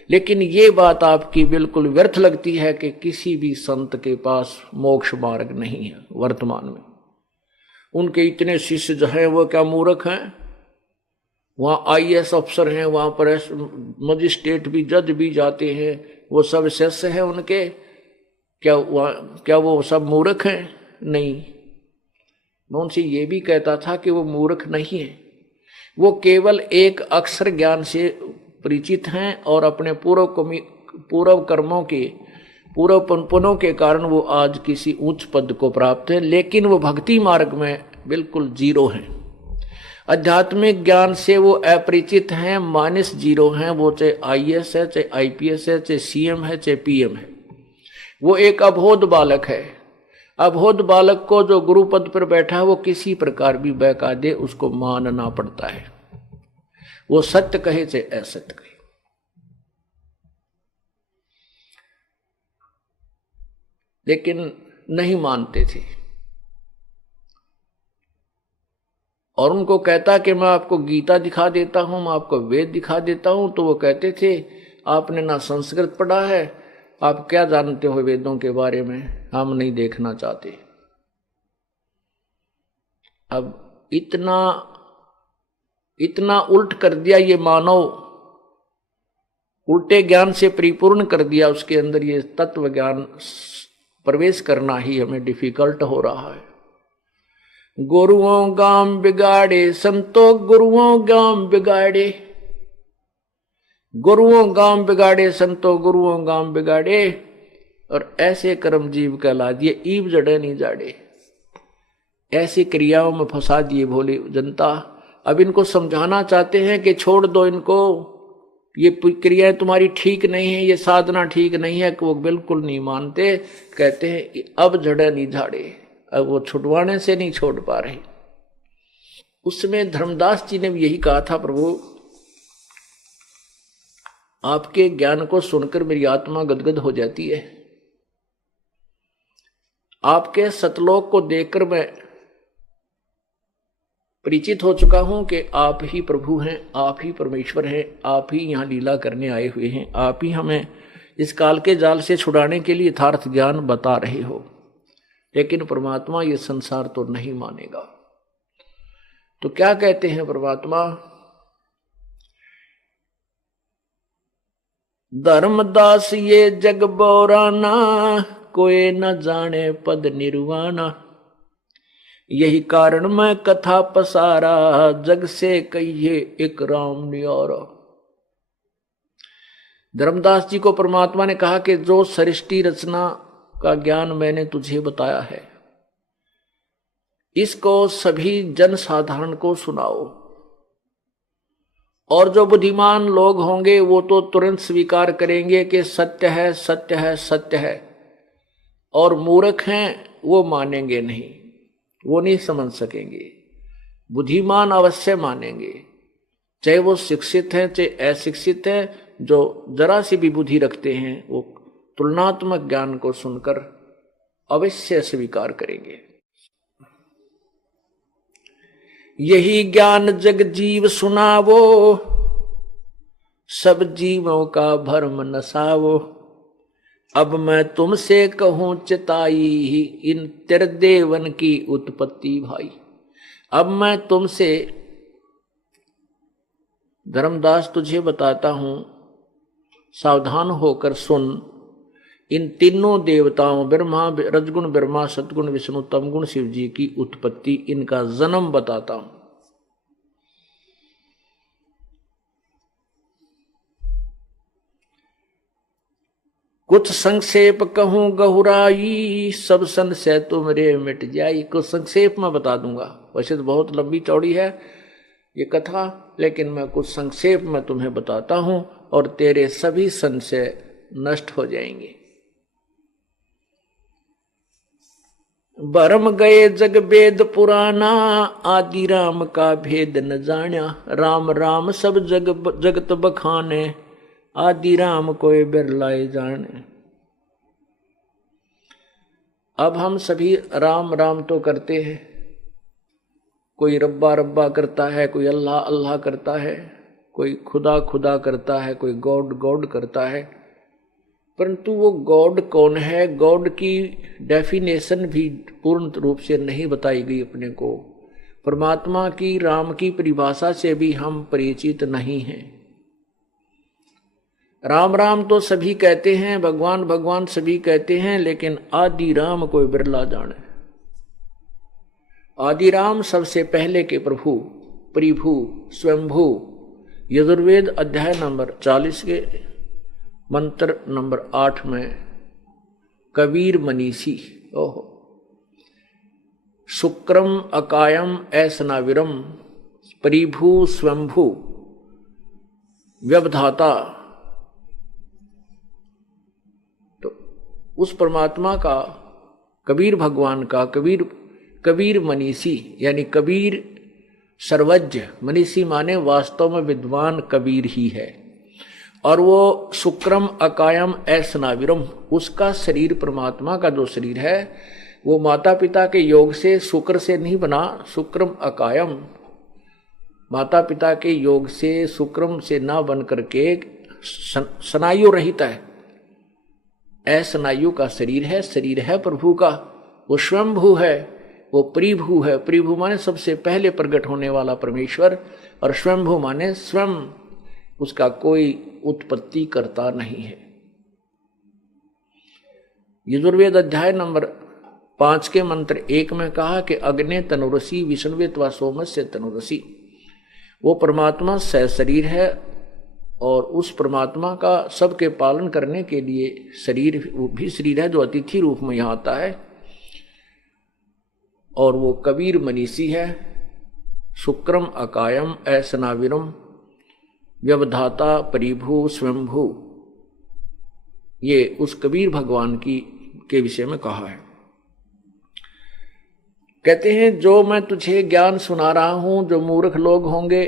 लेकिन ये बात आपकी बिल्कुल व्यर्थ लगती है कि किसी भी संत के पास मोक्ष मार्ग नहीं है वर्तमान में। उनके इतने शिष्य जो हैं वो क्या मूर्ख हैं? वहाँ IAS अफसर हैं, वहाँ पर मजिस्ट्रेट भी, जज भी जाते हैं, वो सब शिष्य हैं उनके। क्या वो सब मूर्ख हैं? नहीं। मैं उनसे ये भी कहता था कि वो मूर्ख नहीं है, वो केवल एक अक्षर ज्ञान से परिचित हैं और अपने पूर्व कर्मों के पूर्व पुण्यों के कारण वो आज किसी उच्च पद को प्राप्त है, लेकिन वो भक्ति मार्ग में बिल्कुल जीरो हैं। आध्यात्मिक ज्ञान से वो अपरिचित हैं, -0 हैं। वो चाहे IAS है, चाहे IPS है, चाहे CM है, चाहे PM है। वो एक अबोध बालक है। अबोध बालक को जो गुरु पद पर बैठा है, वो किसी प्रकार भी बहका दे, उसको मानना पड़ता है। वो सत्य कहे चाहे असत्य कहे। लेकिन नहीं मानते थे। और उनको कहता कि मैं आपको गीता दिखा देता हूं, मैं आपको वेद दिखा देता हूं, तो वो कहते थे आपने ना संस्कृत पढ़ा है, आप क्या जानते हो वेदों के बारे में, हम नहीं देखना चाहते। अब इतना उल्ट कर दिया ये मानव, उल्टे ज्ञान से परिपूर्ण कर दिया, उसके अंदर ये तत्व ज्ञान प्रवेश करना ही हमें डिफिकल्ट हो रहा है। गुरुओं गाम बिगाड़े संतो, गुरुओं गाम बिगाड़े, गुरुओं गाम बिगाड़े संतो, गुरुओं गाम बिगाड़े, और ऐसे कर्म जीव कहला दिए, ईब जड़े नहीं जाड़े। ऐसी क्रियाओं में फंसा दिए भोली जनता। अब इनको समझाना चाहते हैं कि छोड़ दो इनको, ये क्रियाएं तुम्हारी ठीक नहीं है, ये साधना ठीक नहीं है, कि वो बिल्कुल नहीं मानते। कहते हैं अब जड़े नहीं झाड़े, अब वो छुड़वाने से नहीं छोड़ पा रहे। उसमें धर्मदास जी ने भी यही कहा था, प्रभु आपके ज्ञान को सुनकर मेरी आत्मा गदगद हो जाती है, आपके सतलोक को देखकर मैं परिचित हो चुका हूं कि आप ही प्रभु हैं, आप ही परमेश्वर हैं, आप ही यहां लीला करने आए हुए हैं, आप ही हमें इस काल के जाल से छुड़ाने के लिए यथार्थ ज्ञान बता रहे हो। लेकिन परमात्मा ये संसार तो नहीं मानेगा। तो क्या कहते हैं परमात्मा? धर्मदास ये जग बोराना, कोई न जाने पद निर्वाणा, यही कारण मैं कथा पसारा, जग से कहिए एक राम न्यारा। धर्मदास जी को परमात्मा ने कहा कि जो सृष्टि रचना का ज्ञान मैंने तुझे बताया है, इसको सभी जन साधारण को सुनाओ, और जो बुद्धिमान लोग होंगे वो तो तुरंत स्वीकार करेंगे कि सत्य है, सत्य है, सत्य है, और मूर्ख हैं वो मानेंगे नहीं, वो नहीं समझ सकेंगे। बुद्धिमान अवश्य मानेंगे, चाहे वो शिक्षित हैं चाहे अशिक्षित हैं। जो जरा सी भी बुद्धि रखते हैं वो तुलनात्मक ज्ञान को सुनकर अवश्य स्वीकार करेंगे। यही ज्ञान जग जीव सुनावो, सब जीवों का भरम नसावो, अब मैं तुमसे कहूं चिताई, इन त्रिदेवन की उत्पत्ति भाई। अब मैं तुमसे धर्मदास तुझे बताता हूं, सावधान होकर सुन। इन तीनों देवताओं ब्रह्मा, रजगुण ब्रह्मा, सतगुण विष्णु, तमगुण शिव जी की उत्पत्ति, इनका जन्म बताता हूं। कुछ संक्षेप कहूं गहुराई, सब संशय तुमरे मिट जाई। कुछ संक्षेप में बता दूंगा, वैसे तो बहुत लंबी चौड़ी है ये कथा, लेकिन मैं कुछ संक्षेप में तुम्हें बताता हूं और तेरे सभी संशय नष्ट हो जाएंगे। भरम गए जग वेद पुराना, आदि राम का भेद न जान्या। राम राम सब जगत बखाने, आदि राम कोई बिरलाए जाने। अब हम सभी राम राम तो करते हैं, कोई रब्बा रब्बा करता है, कोई अल्लाह अल्लाह करता है, कोई खुदा खुदा करता है, कोई गॉड गॉड करता है। परंतु वो गॉड कौन है, गॉड की डेफिनेशन भी पूर्ण रूप से नहीं बताई गई अपने को। परमात्मा की, राम की परिभाषा से भी हम परिचित नहीं हैं। राम राम तो सभी कहते हैं, भगवान भगवान सभी कहते हैं, लेकिन आदि राम कोई बिरला जाने। आदि राम सबसे पहले के प्रभु, परिभू, स्वयंभू। यजुर्वेद अध्याय नंबर 40 के मंत्र नंबर 8 में कबीर मनीषी, ओहो, शुक्रम अकायम ऐसनाविरम परिभू स्वयंभू व्यवधाता। तो उस परमात्मा का, कबीर भगवान का, कबीर मनीषी यानी कबीर सर्वज्ञ, मनीषी माने वास्तव में विद्वान कबीर ही है। और वो शुक्रम अकायम ऐसनाविरम, उसका शरीर, परमात्मा का जो शरीर है वो माता पिता के योग से, शुक्र से नहीं बना। शुक्रम अकायम, माता पिता के योग से, शुक्रम से ना बन करके स्नायु रहित है, ऐसनायु का शरीर है प्रभु का। वो स्वयंभू है, वो परिभू है। परिभू माने सबसे पहले प्रकट होने वाला परमेश्वर, और स्वयंभू माने स्वयं, उसका कोई उत्पत्ति करता नहीं है। यजुर्वेद अध्याय नंबर 5 के मंत्र 1 में कहा कि अग्ने तनुरसी विष्णुवे त्वा सोमस्य तनुरसी। वो परमात्मा सशरीर है, और उस परमात्मा का सबके पालन करने के लिए शरीर भी शरीर है, जो अतिथि रूप में यहाँ आता है। और वो कबीर मनीषी है। शुक्रम अकायम ऐसनाविरम व्यवधाता परिभू स्वयंभू, ये उस कबीर भगवान के विषय में कहा है। कहते हैं जो मैं तुझे ज्ञान सुना रहा हूं, जो मूर्ख लोग होंगे,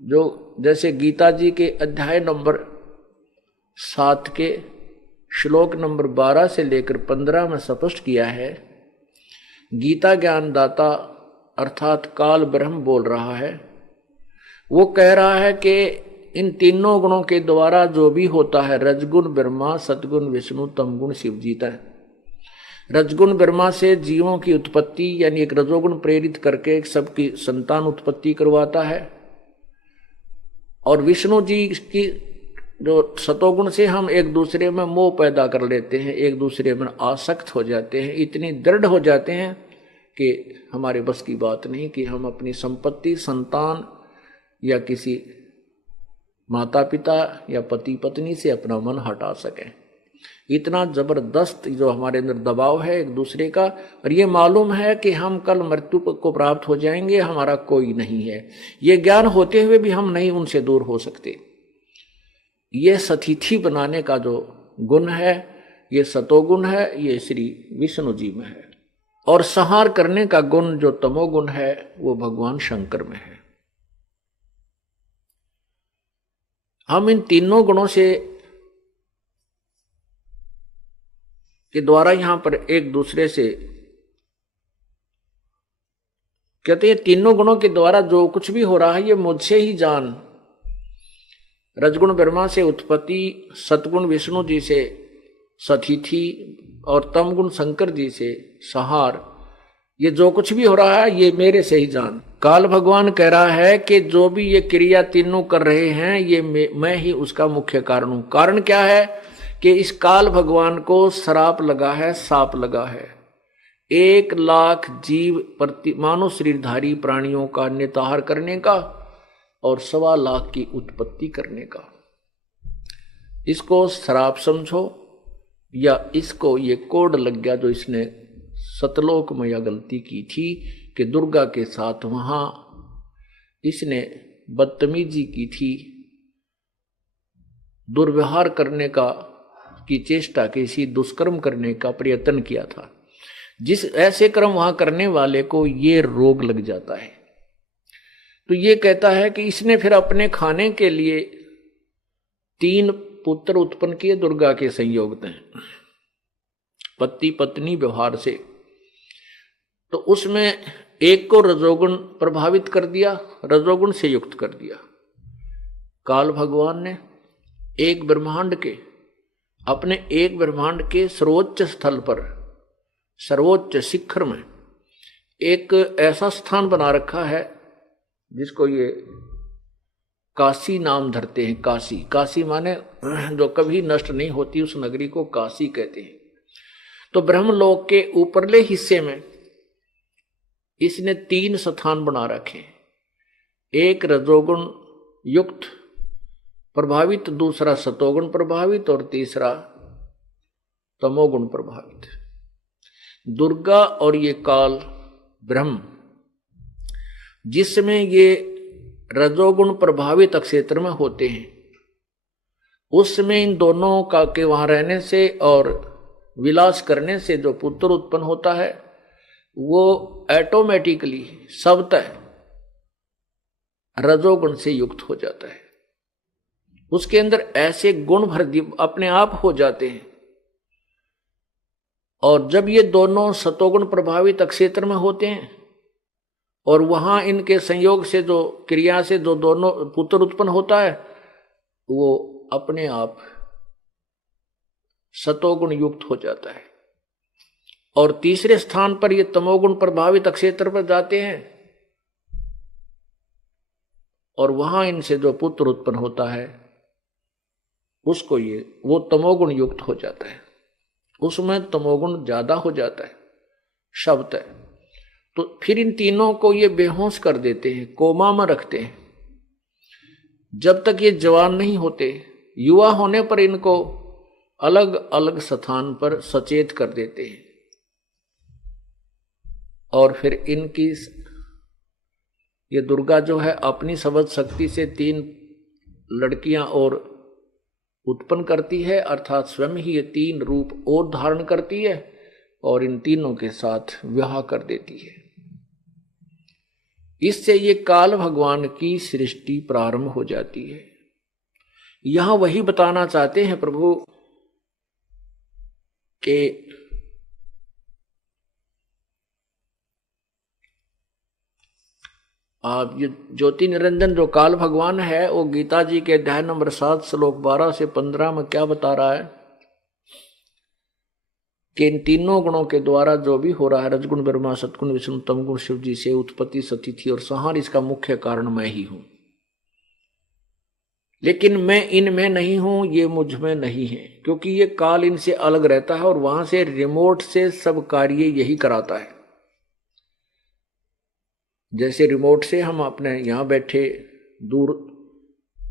जो जैसे गीता जी के अध्याय नंबर 7 के श्लोक नंबर 12 से लेकर 15 में स्पष्ट किया है, गीता ज्ञान दाता अर्थात काल ब्रह्म बोल रहा है। वो कह रहा है कि इन तीनों गुणों के द्वारा जो भी होता है, रजगुण ब्रह्मा, सतगुण विष्णु, तमगुण शिव जीता है। रजगुण ब्रह्मा से जीवों की उत्पत्ति यानी एक रजोगुण प्रेरित करके सबकी संतान उत्पत्ति करवाता है, और विष्णु जी की जो सतोगुण से हम एक दूसरे में मोह पैदा कर लेते हैं, एक दूसरे में आसक्त हो जाते हैं, इतनी दृढ़ हो जाते हैं कि हमारे बस की बात नहीं कि हम अपनी संपत्ति, संतान या किसी माता पिता या पति पत्नी से अपना मन हटा सकें। इतना जबरदस्त जो हमारे अंदर दबाव है एक दूसरे का, और ये मालूम है कि हम कल मृत्यु को प्राप्त हो जाएंगे, हमारा कोई नहीं है। ये ज्ञान होते हुए भी हम नहीं उनसे दूर हो सकते। ये सतिथि बनाने का जो गुण है, ये सतोगुण है, ये श्री विष्णु जी में है। और संहार करने का गुण जो तमोगुण है, वो भगवान शंकर में है। हम इन तीनों गुणों से के द्वारा यहां पर एक दूसरे से कहते हैं, तीनों गुणों के द्वारा जो कुछ भी हो रहा है ये मुझसे ही जान। रजगुण ब्रह्मा से उत्पत्ति, सतगुण विष्णु जी से सतिथि, और तमगुण शंकर जी से संहार, ये जो कुछ भी हो रहा है ये मेरे से ही जान। काल भगवान कह रहा है कि जो भी ये क्रिया तीनों कर रहे हैं, ये मैं ही उसका मुख्य कारण हूं। कारण क्या है कि इस काल भगवान को श्राप लगा है, साप लगा है। 1 लाख जीव प्रति मानव शरीरधारी प्राणियों का निताहार करने का, और 1.25 लाख की उत्पत्ति करने का। इसको श्राप समझो या इसको ये कोड लग गया जो इसने सतलोक में यह गलती की थी कि दुर्गा के साथ वहां इसने बदतमीजी की थी, दुर्व्यवहार करने का की चेष्टा की, दुष्कर्म करने का प्रयत्न किया था। जिस ऐसे कर्म वहां करने वाले को ये रोग लग जाता है। तो ये कहता है कि इसने फिर अपने खाने के लिए 3 पुत्र उत्पन्न किए दुर्गा के संयोग में, पति पत्नी व्यवहार से। तो उसमें एक को रजोगुण प्रभावित कर दिया, रजोगुण से युक्त कर दिया। काल भगवान ने एक ब्रह्मांड के, अपने एक ब्रह्मांड के सर्वोच्च स्थल पर, सर्वोच्च शिखर में एक ऐसा स्थान बना रखा है जिसको ये काशी नाम धरते हैं। काशी, काशी माने जो कभी नष्ट नहीं होती, उस नगरी को काशी कहते हैं। तो ब्रह्मलोक के ऊपरले हिस्से में इसने 3 स्थान बना रखे, एक रजोगुण युक्त प्रभावित, दूसरा सतोगुण प्रभावित और तीसरा तमोगुण प्रभावित। दुर्गा और ये काल ब्रह्म, जिसमें ये रजोगुण प्रभावित क्षेत्र में होते हैं, उसमें इन दोनों का के वहां रहने से और विलास करने से जो पुत्र उत्पन्न होता है वो ऑटोमेटिकली सबतः रजोगुण से युक्त हो जाता है। उसके अंदर ऐसे गुण भर अपने आप हो जाते हैं। और जब ये दोनों सतोगुण प्रभावित क्षेत्र में होते हैं और वहां इनके संयोग से जो क्रिया से जो दोनों पुत्र उत्पन्न होता है, वो अपने आप सतोगुण युक्त हो जाता है। और तीसरे स्थान पर ये तमोगुण प्रभावित क्षेत्र पर जाते हैं और वहां इनसे जो पुत्र उत्पन्न होता है उसको वो तमोगुण युक्त हो जाता है, उसमें तमोगुण ज्यादा हो जाता है शब्द है। तो फिर इन तीनों को ये बेहोश कर देते हैं, कोमा में रखते हैं। जब तक ये जवान नहीं होते, युवा होने पर इनको अलग अलग स्थान पर सचेत कर देते हैं और फिर इनकी ये दुर्गा जो है अपनी सबद शक्ति से 3 लड़कियां और उत्पन्न करती है, अर्थात स्वयं ही ये 3 रूप और धारण करती है और इन तीनों के साथ विवाह कर देती है। इससे ये काल भगवान की सृष्टि प्रारंभ हो जाती है। यहां वही बताना चाहते हैं प्रभु कि आप ये ज्योति निरंजन जो काल भगवान है, वो गीता जी के अध्याय नंबर 7 श्लोक 12 से 15 में क्या बता रहा है कि इन तीनों गुणों के द्वारा जो भी हो रहा है, रजगुण ब्रह्मा, सतगुण विष्णु, तमगुण शिव जी से उत्पत्ति सतिथि और संहार, इसका मुख्य कारण मैं ही हूं। लेकिन मैं इनमें नहीं हूं, ये मुझ में नहीं है, क्योंकि ये काल इनसे अलग रहता है और वहां से रिमोट से सब कार्य यही कराता है। जैसे रिमोट से हम अपने यहां बैठे दूर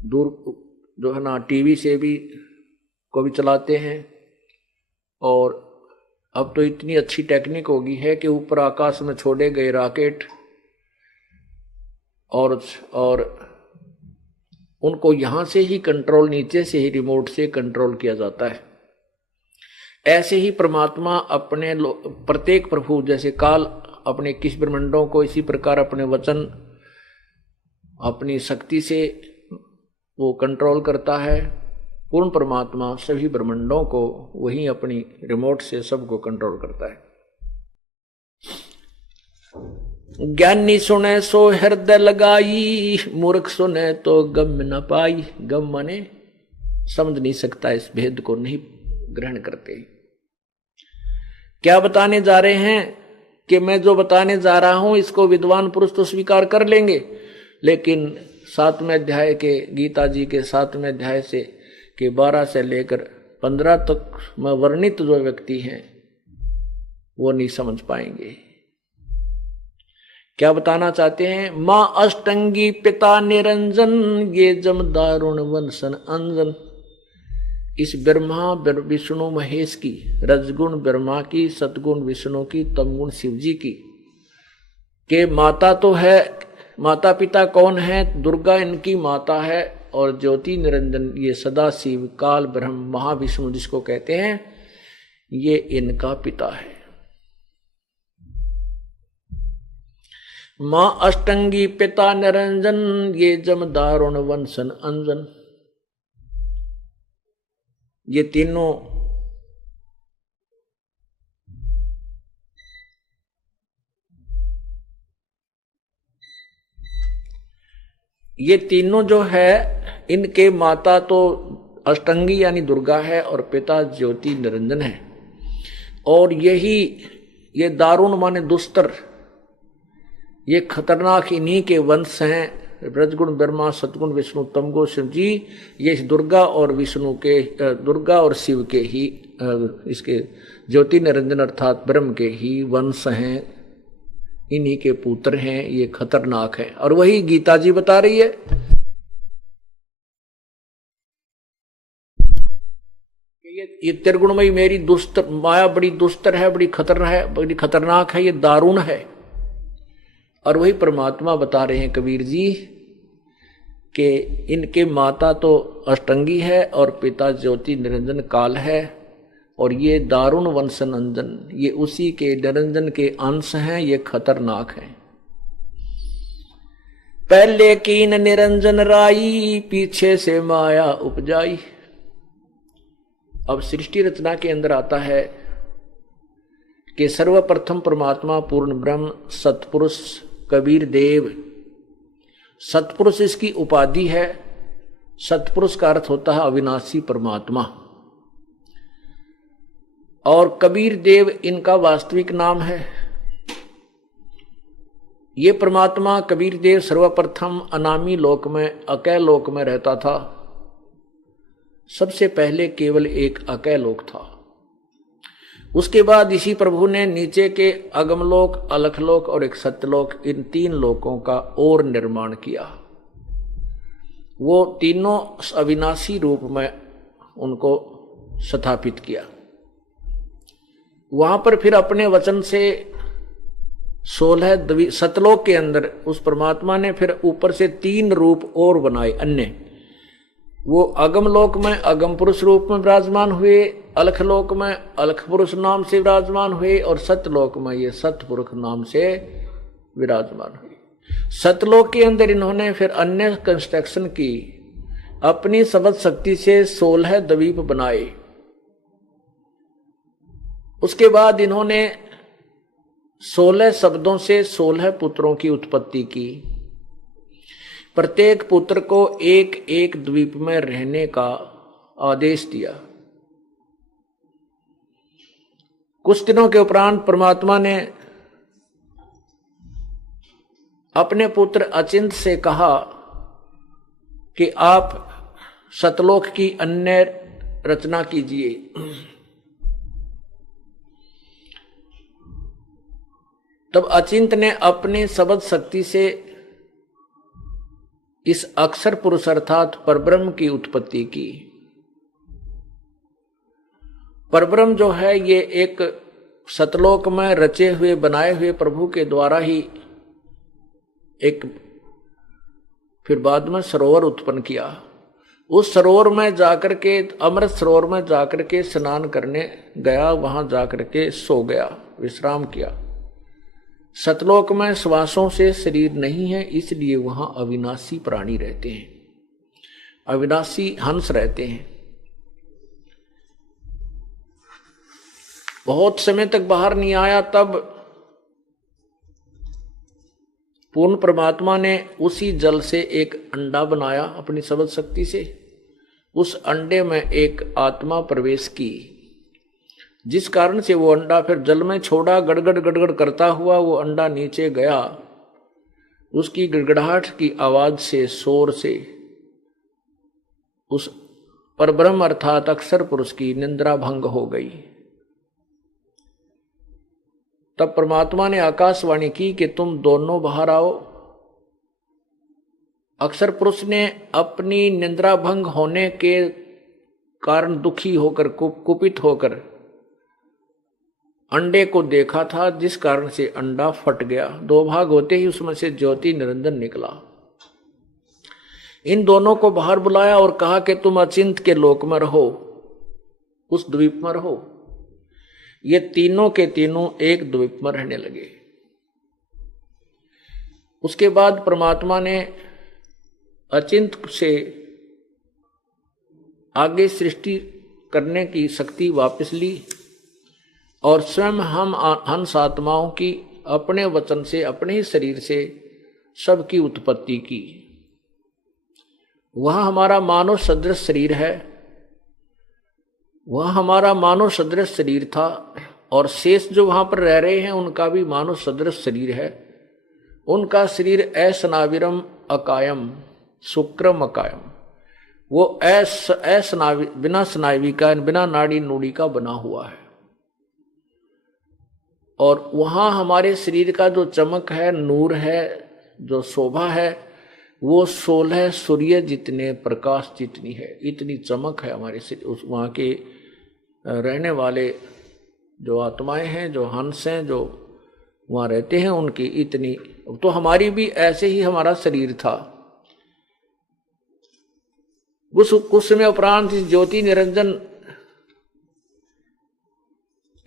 दूर जो है ना टीवी से भी को भी चलाते हैं, और अब तो इतनी अच्छी टेक्निक हो गई है कि ऊपर आकाश में छोड़े गए रॉकेट और उनको यहां से ही कंट्रोल, नीचे से ही रिमोट से कंट्रोल किया जाता है। ऐसे ही परमात्मा अपने प्रत्येक प्रभु, जैसे काल अपने 21 ब्रह्मांडों को इसी प्रकार अपने वचन, अपनी शक्ति से वो कंट्रोल करता है। पूर्ण परमात्मा सभी ब्रह्मांडों को वही अपनी रिमोट से सबको कंट्रोल करता है। ज्ञानी सुने सो हृदय लगाई, मूर्ख सुने तो गम न पाई। गम माने समझ नहीं सकता, इस भेद को नहीं ग्रहण करते। क्या बताने जा रहे हैं कि मैं जो बताने जा रहा हूं इसको विद्वान पुरुष तो स्वीकार कर लेंगे, लेकिन 7वें अध्याय के, गीता जी के 7वें अध्याय से के 12 से लेकर 15 तक में वर्णित जो व्यक्ति हैं वो नहीं समझ पाएंगे। क्या बताना चाहते हैं? मां अष्टंगी पिता निरंजन, ये जम दारुण वंशन अंजन। इस ब्रह्मा विष्णु महेश की, रजगुण ब्रह्मा की, सतगुण विष्णु की, तमगुण शिव जी की के माता तो है, माता पिता कौन है? दुर्गा इनकी माता है, और ज्योति निरंजन ये सदा शिव, काल ब्रह्म, महाविष्णु जिसको कहते हैं, ये इनका पिता है। मां अष्टंगी पिता निरंजन, ये जम दारुण वंशन अंजन। ये तीनों जो है, इनके माता तो अष्टंगी यानी दुर्गा है और पिता ज्योति निरंजन है। और ये दारुण माने दुस्तर, ये खतरनाक इन्हीं के वंश हैं। रजगुण ब्रह्मा, सतगुण विष्णु, तमगुण शिव जी, ये इस दुर्गा और शिव के ही, इसके ज्योति निरंजन अर्थात ब्रह्म के ही वंश हैं, इन्हीं के पुत्र हैं। ये खतरनाक है। और वही गीता जी बता रही है, ये त्रिगुणमयी मेरी दुस्तर माया बड़ी दुस्तर है, बड़ी खतरनाक है, ये दारुण है। और वही परमात्मा बता रहे हैं कबीर जी कि इनके माता तो अष्टंगी है और पिता ज्योति निरंजन काल है, और ये दारुण वंश नंदन, ये उसी के निरंजन के अंश हैं, ये खतरनाक हैं। पहले कीन निरंजन राई, पीछे से माया उपजाई। अब सृष्टि रचना के अंदर आता है कि सर्वप्रथम परमात्मा पूर्ण ब्रह्म सतपुरुष कबीर देव, सतपुरुष इसकी उपाधि है। सतपुरुष का अर्थ होता है अविनाशी परमात्मा, और कबीर देव इनका वास्तविक नाम है। ये परमात्मा कबीर देव सर्वप्रथम अनामी लोक में, अकय लोक में रहता था। सबसे पहले केवल एक अकय लोक था। उसके बाद इसी प्रभु ने नीचे के अगमलोक, अलखलोक और एक सत्यलोक, इन 3 लोकों का और निर्माण किया। वो तीनों अविनाशी रूप में उनको स्थापित किया। वहां पर फिर अपने वचन से 16 सतलोक के अंदर उस परमात्मा ने फिर ऊपर से 3 रूप और बनाए अन्य। वो अगमलोक में अगम पुरुष रूप में विराजमान हुए, अलखलोक में अलख पुरुष नाम से विराजमान हुए, और सतलोक में ये सतपुरुष नाम से विराजमान हुए। सतलोक के अंदर इन्होंने फिर अन्य कंस्ट्रक्शन की, अपनी समझ शक्ति से 16 द्वीप बनाए। उसके बाद इन्होंने 16 शब्दों से 16 पुत्रों की उत्पत्ति की। प्रत्येक पुत्र को एक एक द्वीप में रहने का आदेश दिया। कुछ दिनों के उपरांत परमात्मा ने अपने पुत्र अचिंत से कहा कि आप सतलोक की अन्य रचना कीजिए। तब अचिंत ने अपनी शब्द शक्ति से इस अक्षर पुरुष अर्थात परब्रह्म की उत्पत्ति की। परब्रह्म जो है ये एक सतलोक में रचे हुए बनाए हुए प्रभु के द्वारा ही एक फिर बाद में सरोवर उत्पन्न किया। उस सरोवर में जाकर के, अमृत सरोवर में जाकर के स्नान करने गया, वहां जाकर के सो गया, विश्राम किया। सतलोक में श्वासों से शरीर नहीं है, इसलिए वहां अविनाशी प्राणी रहते हैं, अविनाशी हंस रहते हैं। बहुत समय तक बाहर नहीं आया, तब पूर्ण परमात्मा ने उसी जल से एक अंडा बनाया अपनी शब्द शक्ति से। उस अंडे में एक आत्मा प्रवेश की, जिस कारण से वो अंडा फिर जल में छोड़ा। गड़गड़ गड़गड़ करता हुआ वो अंडा नीचे गया। उसकी गड़गड़ाहट की आवाज से, शोर से उस परब्रह्म अर्थात अक्षर पुरुष की निंद्रा भंग हो गई। तब परमात्मा ने आकाशवाणी की कि तुम दोनों बाहर आओ। अक्षर पुरुष ने अपनी निंद्रा भंग होने के कारण दुखी होकर, कुपित होकर अंडे को देखा था, जिस कारण से अंडा फट गया। 2 भाग होते ही उसमें से ज्योति निरंजन निकला। इन दोनों को बाहर बुलाया और कहा कि तुम अचिंत के लोक में रहो, उस द्वीप में रहो। ये तीनों के तीनों एक द्वीप में रहने लगे। उसके बाद परमात्मा ने अचिंत से आगे सृष्टि करने की शक्ति वापस ली और स्वयं हम हंस आत्माओं की अपने वचन से, अपने ही शरीर से सबकी उत्पत्ति की। वह हमारा मानव सदृश शरीर है, वह हमारा मानव सदृश शरीर था और शेष जो वहां पर रह रहे हैं उनका भी मानव सदृश शरीर है। उनका शरीर असनाविरम अकायम शुक्रम अकायम, वो बिना स्नायवी का, बिना नाड़ी नूड़ी का बना हुआ है। और वहां हमारे शरीर का जो चमक है, नूर है, जो शोभा है, वो 16 सूर्य जितने प्रकाश जितनी है, इतनी चमक है हमारे शरीर। उस वहां के रहने वाले जो आत्माएं हैं, जो हंस हैं, जो वहां रहते हैं, उनकी इतनी, तो हमारी भी ऐसे ही हमारा शरीर था। उस कुछ समय उपरांत इस ज्योति निरंजन,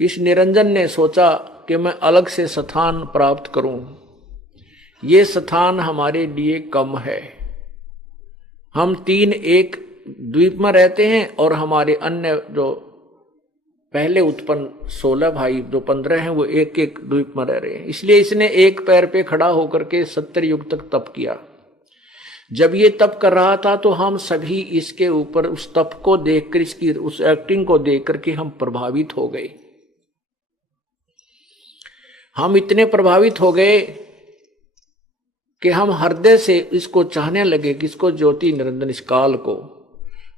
इस निरंजन ने सोचा कि मैं अलग से स्थान प्राप्त करूं। ये स्थान हमारे लिए कम है। हम 3 एक द्वीप में रहते हैं और हमारे अन्य जो पहले उत्पन्न 16 भाई, जो 15 हैं, वो एक एक द्वीप में रह रहे हैं। इसलिए इसने एक पैर पे खड़ा होकर के 70 युग तक तप किया। जब ये तप कर रहा था तो हम सभी इसके ऊपर उस तप को देखकर, इसकी उस एक्टिंग को देख करके हम प्रभावित हो गए। हम इतने प्रभावित हो गए कि हम हृदय से इसको चाहने लगे, किसको? ज्योति निरंजन, इस काल को।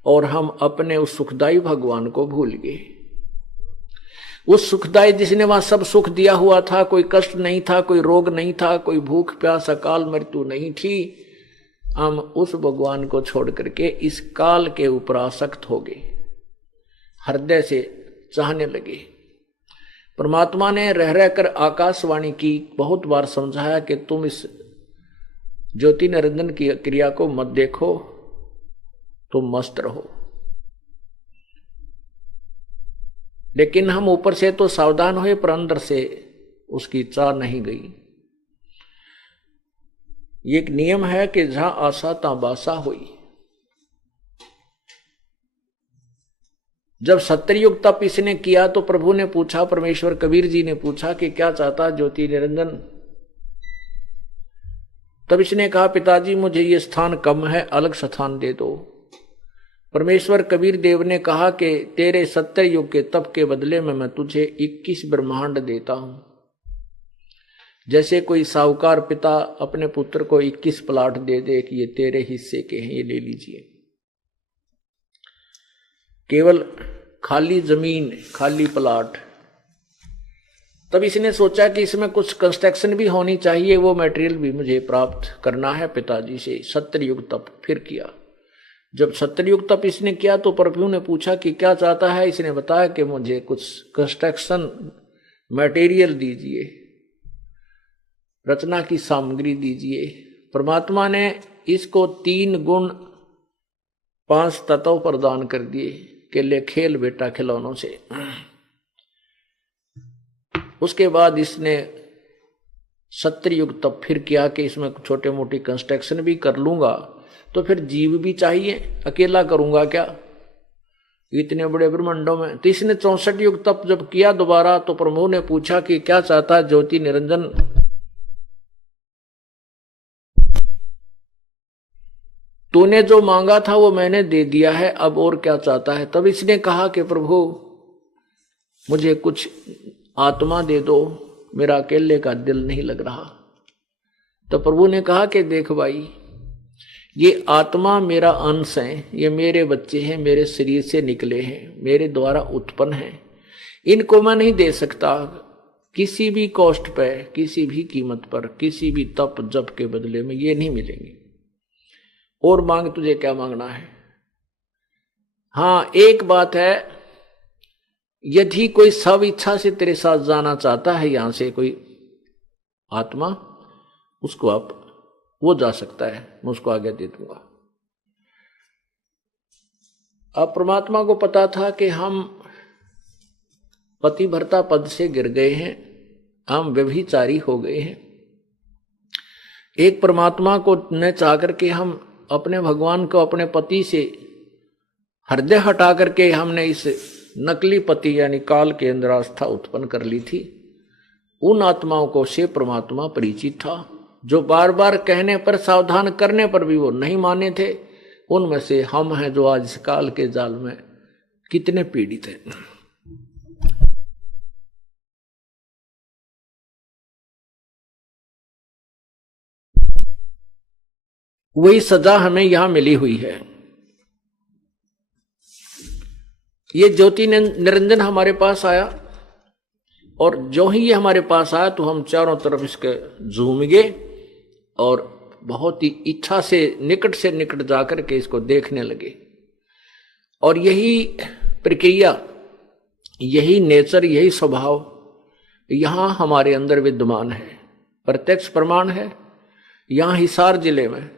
और हम अपने उस सुखदाई भगवान को भूल गए। उस सुखदाई जिसने वहां सब सुख दिया हुआ था, कोई कष्ट नहीं था, कोई रोग नहीं था, कोई भूख प्यास अकाल मृत्यु नहीं थी। हम उस भगवान को छोड़ करके इस काल के ऊपर आसक्त हो गए, हृदय से चाहने लगे। परमात्मा ने रह रहकर आकाशवाणी की, बहुत बार समझाया कि तुम इस ज्योति निरंजन की क्रिया को मत देखो, तुम मस्त रहो। लेकिन हम ऊपर से तो सावधान हुए, पर अंदर से उसकी चाह नहीं गई। ये एक नियम है कि जहां आशा ता बासा हुई। जब 70 युग तप इसने किया तो प्रभु ने पूछा, परमेश्वर कबीर जी ने पूछा कि क्या चाहता ज्योति निरंजन? तब इसने कहा, पिताजी मुझे ये स्थान कम है, अलग स्थान दे दो। परमेश्वर कबीर देव ने कहा कि तेरे 70 युग के तप के बदले में मैं तुझे 21 ब्रह्मांड देता हूं। जैसे कोई साहूकार पिता अपने पुत्र को 21 प्लाट दे दे कि ये तेरे हिस्से के हैं, ये ले लीजिए। केवल खाली जमीन, खाली प्लाट। तब इसने सोचा कि इसमें कुछ कंस्ट्रक्शन भी होनी चाहिए, वो मटेरियल भी मुझे प्राप्त करना है पिताजी से। 70 युग तप फिर किया। जब 70 युग तप इसने किया तो प्रभु ने पूछा कि क्या चाहता है? इसने बताया कि मुझे कुछ कंस्ट्रक्शन मटेरियल दीजिए, रचना की सामग्री दीजिए। परमात्मा ने इसको 3 गुण 5 तत्व प्रदान कर दिए कि ले खेल बेटा खिलौनों से। उसके बाद इसने 70 युग तप फिर किया कि इसमें छोटे मोटी कंस्ट्रक्शन भी कर लूंगा, तो फिर जीव भी चाहिए, अकेला करूंगा क्या इतने बड़े ब्रह्मांडों में। तो इसने 64 युग तप जब किया दोबारा, तो प्रभु ने पूछा कि क्या चाहता है ज्योति निरंजन? तूने जो मांगा था वो मैंने दे दिया है, अब और क्या चाहता है? तब इसने कहा कि प्रभु मुझे कुछ आत्मा दे दो, मेरा अकेले का दिल नहीं लग रहा। तो प्रभु ने कहा कि देख भाई, ये आत्मा मेरा अंश है, ये मेरे बच्चे हैं, मेरे शरीर से निकले हैं, मेरे द्वारा उत्पन्न हैं। इनको मैं नहीं दे सकता किसी भी कॉस्ट पे, किसी भी कीमत पर, किसी भी तप जप के बदले में ये नहीं मिलेंगे। और मांग, तुझे क्या मांगना है? हाँ, एक बात है, यदि कोई सब इच्छा से तेरे साथ जाना चाहता है यहां से कोई आत्मा, उसको आप, वो जा सकता है, मैं उसको आज्ञा दे दूंगा। अब परमात्मा को पता था कि हम पतिव्रता पद से गिर गए हैं, हम व्यभिचारी हो गए हैं। एक परमात्मा को न चाह करके हम अपने भगवान को अपने पति से हृदय हटा करके हमने इस नकली पति यानी काल के अंदर आस्था उत्पन्न कर ली थी। उन आत्माओं को से परमात्मा परिचित था, जो बार बार कहने पर सावधान करने पर भी वो नहीं माने थे। उनमें से हम हैं जो आज इस काल के जाल में कितने पीड़ित हैं। वही सजा हमें यहां मिली हुई है। ये ज्योति निरंजन हमारे पास आया और जो ही ये हमारे पास आया तो हम चारों तरफ इसके झूम गए और बहुत ही इच्छा से निकट जाकर के इसको देखने लगे। और यही प्रक्रिया, यही नेचर, यही स्वभाव यहां हमारे अंदर विद्यमान है, प्रत्यक्ष प्रमाण है। यहां हिसार जिले में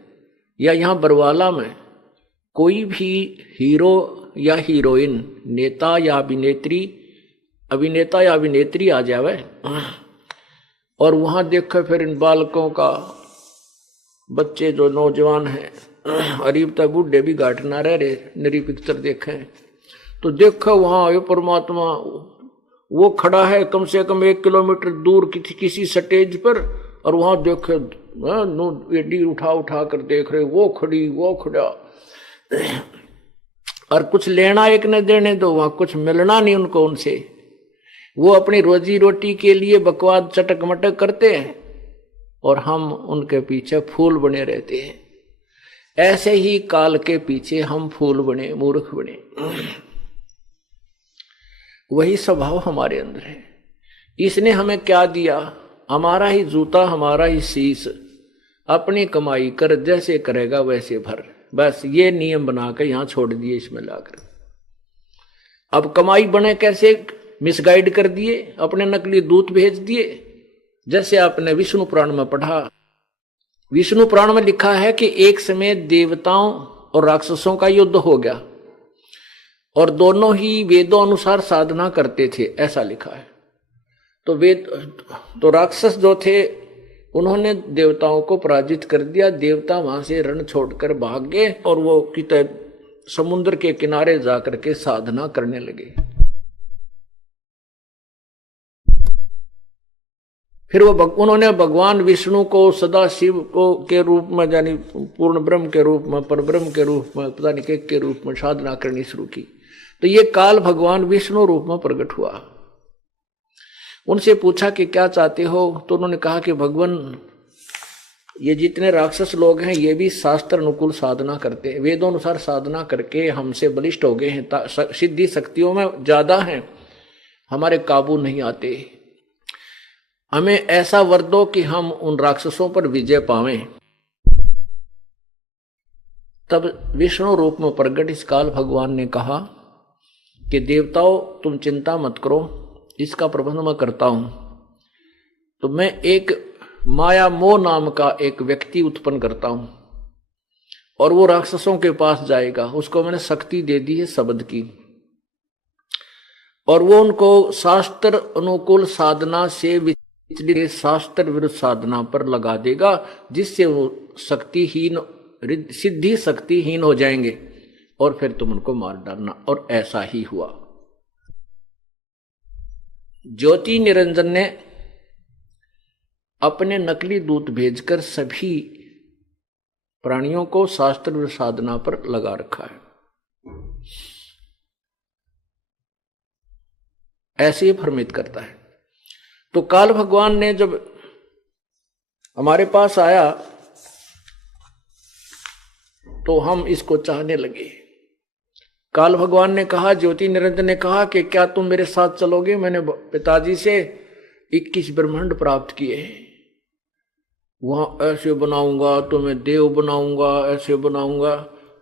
या यहां बरवाला में कोई भी हीरो या हीरोइन, नेता या अभिनेत्री आ जावे और वहां देखो फिर इन बालकों का, बच्चे जो नौजवान हैं, अरीब तक बूढ़े भी घाट ना रह रहे, नरी पिक्चर देखें तो देखो वहां ये परमात्मा वो खड़ा है कम से कम 1 किलोमीटर दूर किसी स्टेज पर, और वहां देखे एडी उठा कर देख रहे, वो खड़ी वो खड़ा, और कुछ लेना एक न देने दो, वहां कुछ मिलना नहीं उनको उनसे। वो अपनी रोजी रोटी के लिए बकवाद चटक मटक करते हैं और हम उनके पीछे फूल बने रहते हैं। ऐसे ही काल के पीछे हम फूल बने, मूर्ख बने। वही स्वभाव हमारे अंदर है। इसने हमें क्या दिया? हमारा ही जूता, हमारा ही शीश, अपनी कमाई कर, जैसे करेगा वैसे भर। बस ये नियम बनाकर यहां छोड़ दिए इसमें लाकर। अब कमाई बने कैसे मिसगाइड कर दिए, अपने नकली दूत भेज दिए। जैसे आपने विष्णु पुराण में पढ़ा, विष्णु पुराण में लिखा है कि एक समय देवताओं और राक्षसों का युद्ध हो गया और दोनों ही वेदों अनुसार साधना करते थे, ऐसा लिखा है। तो राक्षस जो थे उन्होंने देवताओं को पराजित कर दिया। देवता वहां से रण छोड़कर भाग गए और वो कितने समुद्र के किनारे जाकर के साधना करने लगे। फिर उन्होंने भगवान विष्णु को, सदा शिव को के रूप में, यानी पूर्ण ब्रह्म के रूप में, परब्रह्म के रूप में, पता नहीं के रूप में साधना करनी शुरू की। तो ये काल भगवान विष्णु रूप में प्रकट हुआ। उनसे पूछा कि क्या चाहते हो? तो उन्होंने कहा कि भगवान, ये जितने राक्षस लोग हैं ये भी शास्त्र अनुकूल साधना करते हैं, वेदों अनुसार साधना करके हमसे बलिष्ठ हो गए हैं, सिद्धि शक्तियों में ज्यादा हैं, हमारे काबू नहीं आते। हमें ऐसा वर दो कि हम उन राक्षसों पर विजय पावें। तब विष्णु रूप में प्रकट इस काल भगवान ने कहा कि देवताओं तुम चिंता मत करो, इसका प्रबंध मैं करता हूं। तो मैं एक माया मोह नाम का एक व्यक्ति उत्पन्न करता हूं और वो राक्षसों के पास जाएगा। उसको मैंने शक्ति दे दी है शब्द की, और वो उनको शास्त्र अनुकूल साधना से इसलिए शास्त्र विरुद्ध साधना पर लगा देगा, जिससे वो शक्तिहीन, सिद्धि शक्तिहीन हो जाएंगे और फिर तुम उनको मार डालना। और ऐसा ही हुआ। ज्योति निरंजन ने अपने नकली दूत भेजकर सभी प्राणियों को शास्त्र विरुद्ध साधना पर लगा रखा है। ऐसे ही भ्रमित करता है। तो काल भगवान ने जब हमारे पास आया तो हम इसको चाहने लगे। काल भगवान ने कहा, ज्योति निरंजन ने कहा कि क्या तुम मेरे साथ चलोगे? मैंने पिताजी से 21 ब्रह्मांड प्राप्त किए हैं, वहां ऐसे बनाऊंगा, तुम्हें देव बनाऊंगा, ऐसे बनाऊंगा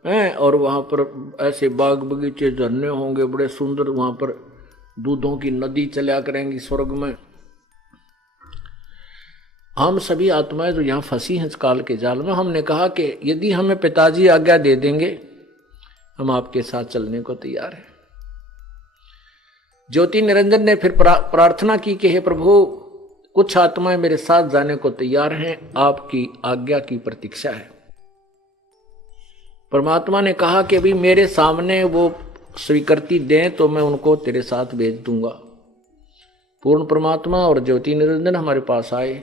हैं, और वहां पर ऐसे बाग बगीचे, झरने होंगे बड़े सुंदर, वहां पर दूधों की नदी चला करेंगी स्वर्ग में। हम सभी आत्माएं जो यहाँ फंसी हैं इस काल के जाल में, हमने कहा कि यदि हमें पिताजी आज्ञा दे देंगे हम आपके साथ चलने को तैयार हैं। ज्योति निरंजन ने फिर प्रार्थना की कि हे प्रभु, कुछ आत्माएं मेरे साथ जाने को तैयार हैं, आपकी आज्ञा की प्रतीक्षा है। परमात्मा ने कहा कि अभी मेरे सामने वो स्वीकृति दें तो मैं उनको तेरे साथ भेज दूंगा। पूर्ण परमात्मा और ज्योति निरंजन हमारे पास आए।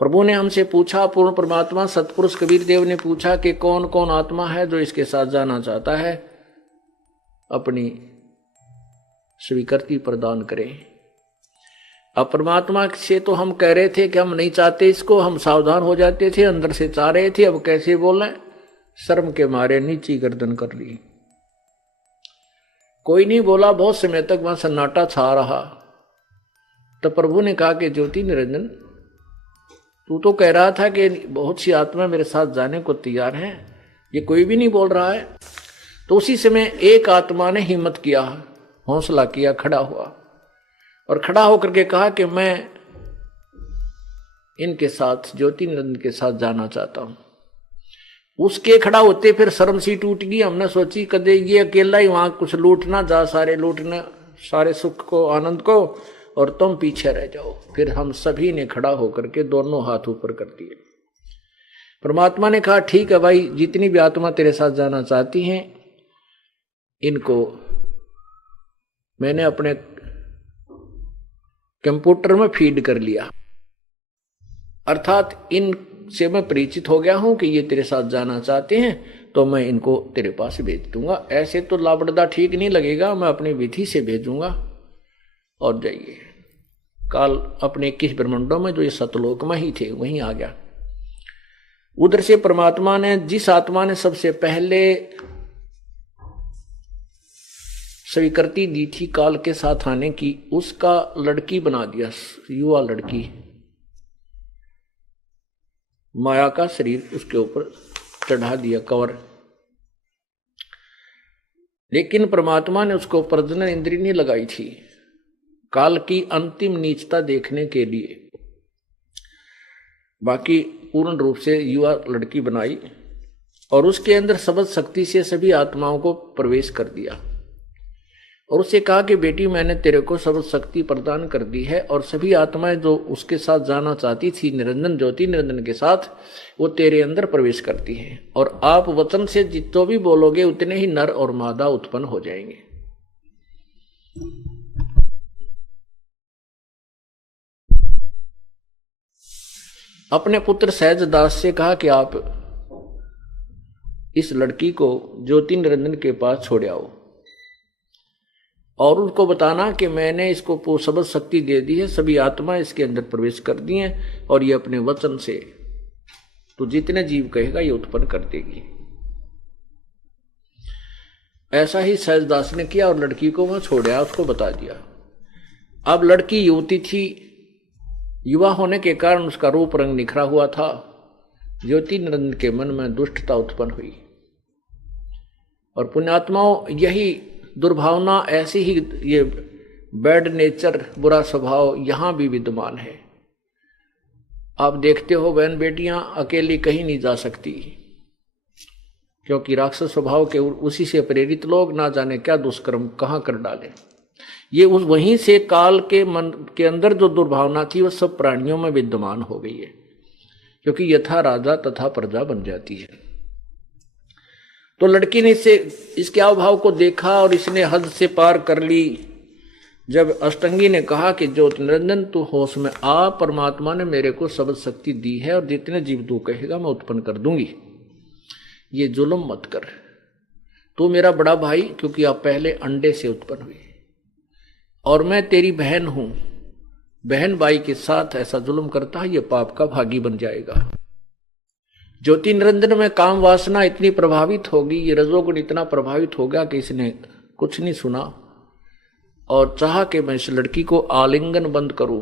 प्रभु ने हमसे पूछा, पूर्ण परमात्मा सतपुरुष कबीर देव ने पूछा कि कौन कौन आत्मा है जो इसके साथ जाना चाहता है, अपनी स्वीकृति प्रदान करें। अब परमात्मा से तो हम कह रहे थे कि हम नहीं चाहते इसको, हम सावधान हो जाते थे, अंदर से चाह रहे थे, अब कैसे बोले, शर्म के मारे नीची गर्दन कर ली। कोई नहीं बोला, बहुत समय तक वहां सन्नाटा छा रहा। तो प्रभु ने कहा कि ज्योति निरंजन, तू तो कह रहा था कि बहुत सी आत्मा मेरे साथ जाने को तैयार है, ये कोई भी नहीं बोल रहा है। तो उसी समय एक आत्मा ने हिम्मत किया, हौसला किया, खड़ा हुआ और खड़ा होकर के कहा कि मैं इनके साथ, ज्योति निरंजन के साथ जाना चाहता हूं। उसके खड़ा होते फिर शर्म सी टूट गई। हमने सोची कदे ये अकेला ही वहां कुछ लूटना जा, सारे लूटना, सारे सुख को, आनंद को, और तुम पीछे रह जाओ। फिर हम सभी ने खड़ा होकर के दोनों हाथ ऊपर कर दिए। परमात्मा ने कहा ठीक है भाई, जितनी भी आत्मा तेरे साथ जाना चाहती हैं इनको मैंने अपने कंप्यूटर में फीड कर लिया, अर्थात इनसे मैं परिचित हो गया हूं कि ये तेरे साथ जाना चाहते हैं, तो मैं इनको तेरे पास भेज दूंगा। ऐसे तो लापड़दा ठीक नहीं लगेगा, मैं अपनी विधि से भेजूंगा। और जाइए, काल अपने 21 ब्रह्मांडों में जो ये सतलोक में ही थे वहीं आ गया। उधर से परमात्मा ने, जिस आत्मा ने सबसे पहले स्वीकृति दी थी काल के साथ आने की, उसका लड़की बना दिया, युवा लड़की, माया का शरीर उसके ऊपर चढ़ा दिया, कवर। लेकिन परमात्मा ने उसको प्रजनन इंद्रिय नहीं लगाई थी, काल की अंतिम नीचता देखने के लिए। बाकी पूर्ण रूप से युवा लड़की बनाई और उसके अंदर शब्द शक्ति से सभी आत्माओं को प्रवेश कर दिया और उससे कहा कि बेटी मैंने तेरे को शब्द शक्ति प्रदान कर दी है और सभी आत्माएं जो उसके साथ जाना चाहती थी निरंजन, ज्योति निरंजन के साथ, वो तेरे अंदर प्रवेश करती हैं और आप वचन से जितो भी बोलोगे उतने ही नर और मादा उत्पन्न हो जाएंगे। अपने पुत्र सहजदास से कहा कि आप इस लड़की को ज्योति निरंजन के पास छोड़ आओ और उनको बताना कि मैंने इसको शब्द शक्ति दे दी है, सभी आत्मा इसके अंदर प्रवेश कर दी हैं और ये अपने वचन से तो जितने जीव कहेगा ये उत्पन्न कर देगी। ऐसा ही सहजदास ने किया और लड़की को वहां छोड़ा, उसको बता दिया। अब लड़की युवती थी, युवा होने के कारण उसका रूप रंग निखरा हुआ था। ज्योति निरंजन के मन में दुष्टता उत्पन्न हुई और पुण्यात्माओं यही दुर्भावना, ऐसी ही ये बैड नेचर, बुरा स्वभाव यहां भी विद्यमान है। आप देखते हो बहन बेटियां अकेली कहीं नहीं जा सकती क्योंकि राक्षस स्वभाव के उसी से प्रेरित लोग ना जाने क्या दुष्कर्म कहां कर डाले। ये उस वहीं से काल के मन के अंदर जो दुर्भावना थी वो सब प्राणियों में विद्यमान हो गई है, क्योंकि यथा राजा तथा प्रजा बन जाती है। तो लड़की ने इसके अभाव को देखा और इसने हद से पार कर ली। जब अष्टंगी ने कहा कि ज्योति निरंजन तू होश में आ, परमात्मा ने मेरे को शब्द शक्ति दी है और जितने जीव तू कहेगा मैं उत्पन्न कर दूंगी, ये जुल्म मत कर, तू मेरा बड़ा भाई क्योंकि आप पहले अंडे से उत्पन्न हुई और मैं तेरी बहन हूं, बहन भाई के साथ ऐसा जुल्म करता है ये पाप का भागी बन जाएगा। ज्योति निरंजन में काम वासना इतनी प्रभावित होगी, ये रजोगुण इतना प्रभावित हो गया कि इसने कुछ नहीं सुना और चाहा कि मैं इस लड़की को आलिंगन बंद करूं।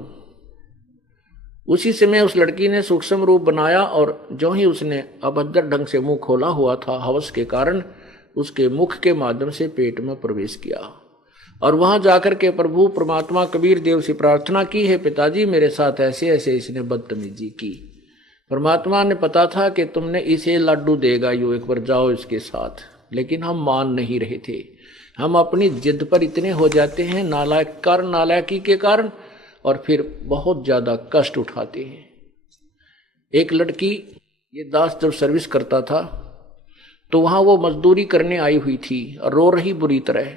उसी समय उस लड़की ने सूक्ष्म रूप बनाया और जो ही उसने अभद्र ढंग से मुंह खोला हुआ था हवस के कारण, उसके मुख के माध्यम से पेट में प्रवेश किया और वहां जाकर के प्रभु परमात्मा कबीर देव से प्रार्थना की, है पिताजी मेरे साथ ऐसे ऐसे इसने बदतमीजी की। परमात्मा ने पता था कि तुमने इसे लड्डू देगा, यो एक बार जाओ इसके साथ, लेकिन हम मान नहीं रहे थे। हम अपनी जिद पर इतने हो जाते हैं नालायकी के कारण और फिर बहुत ज्यादा कष्ट उठाते हैं। एक लड़की, ये दास जब सर्विस करता था तो वहां वो मजदूरी करने आई हुई थी और रो रही बुरी तरह।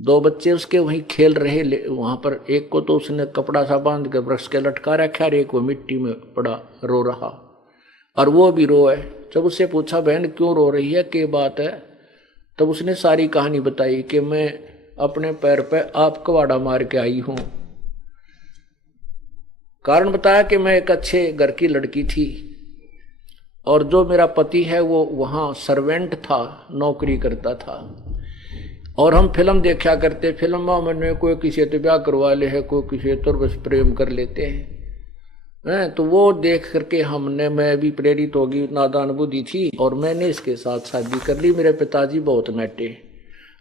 2 बच्चे उसके वहीं खेल रहे, वहां पर एक को तो उसने कपड़ा सा बांध के वृक्ष के लटका रखा और एक वो मिट्टी में पड़ा रो रहा, और वो भी रोए। जब उससे पूछा बहन क्यों रो रही है, क्या बात है, तब उसने सारी कहानी बताई कि मैं अपने पैर पे आप कवाड़ा मार के आई हूं। कारण बताया कि मैं एक अच्छे घर की लड़की थी और जो मेरा पति है वो वहां सर्वेंट था, नौकरी करता था, और हम फिल्म देखा करते। फिल्म में कोई किसी तो ब्याह करवा ले है, कोई किसी तो बस प्रेम कर लेते हैं। तो वो देख करके मैं भी प्रेरित होगी, नादान बुद्धि थी, और मैंने इसके साथ शादी कर ली। मेरे पिताजी बहुत नटे,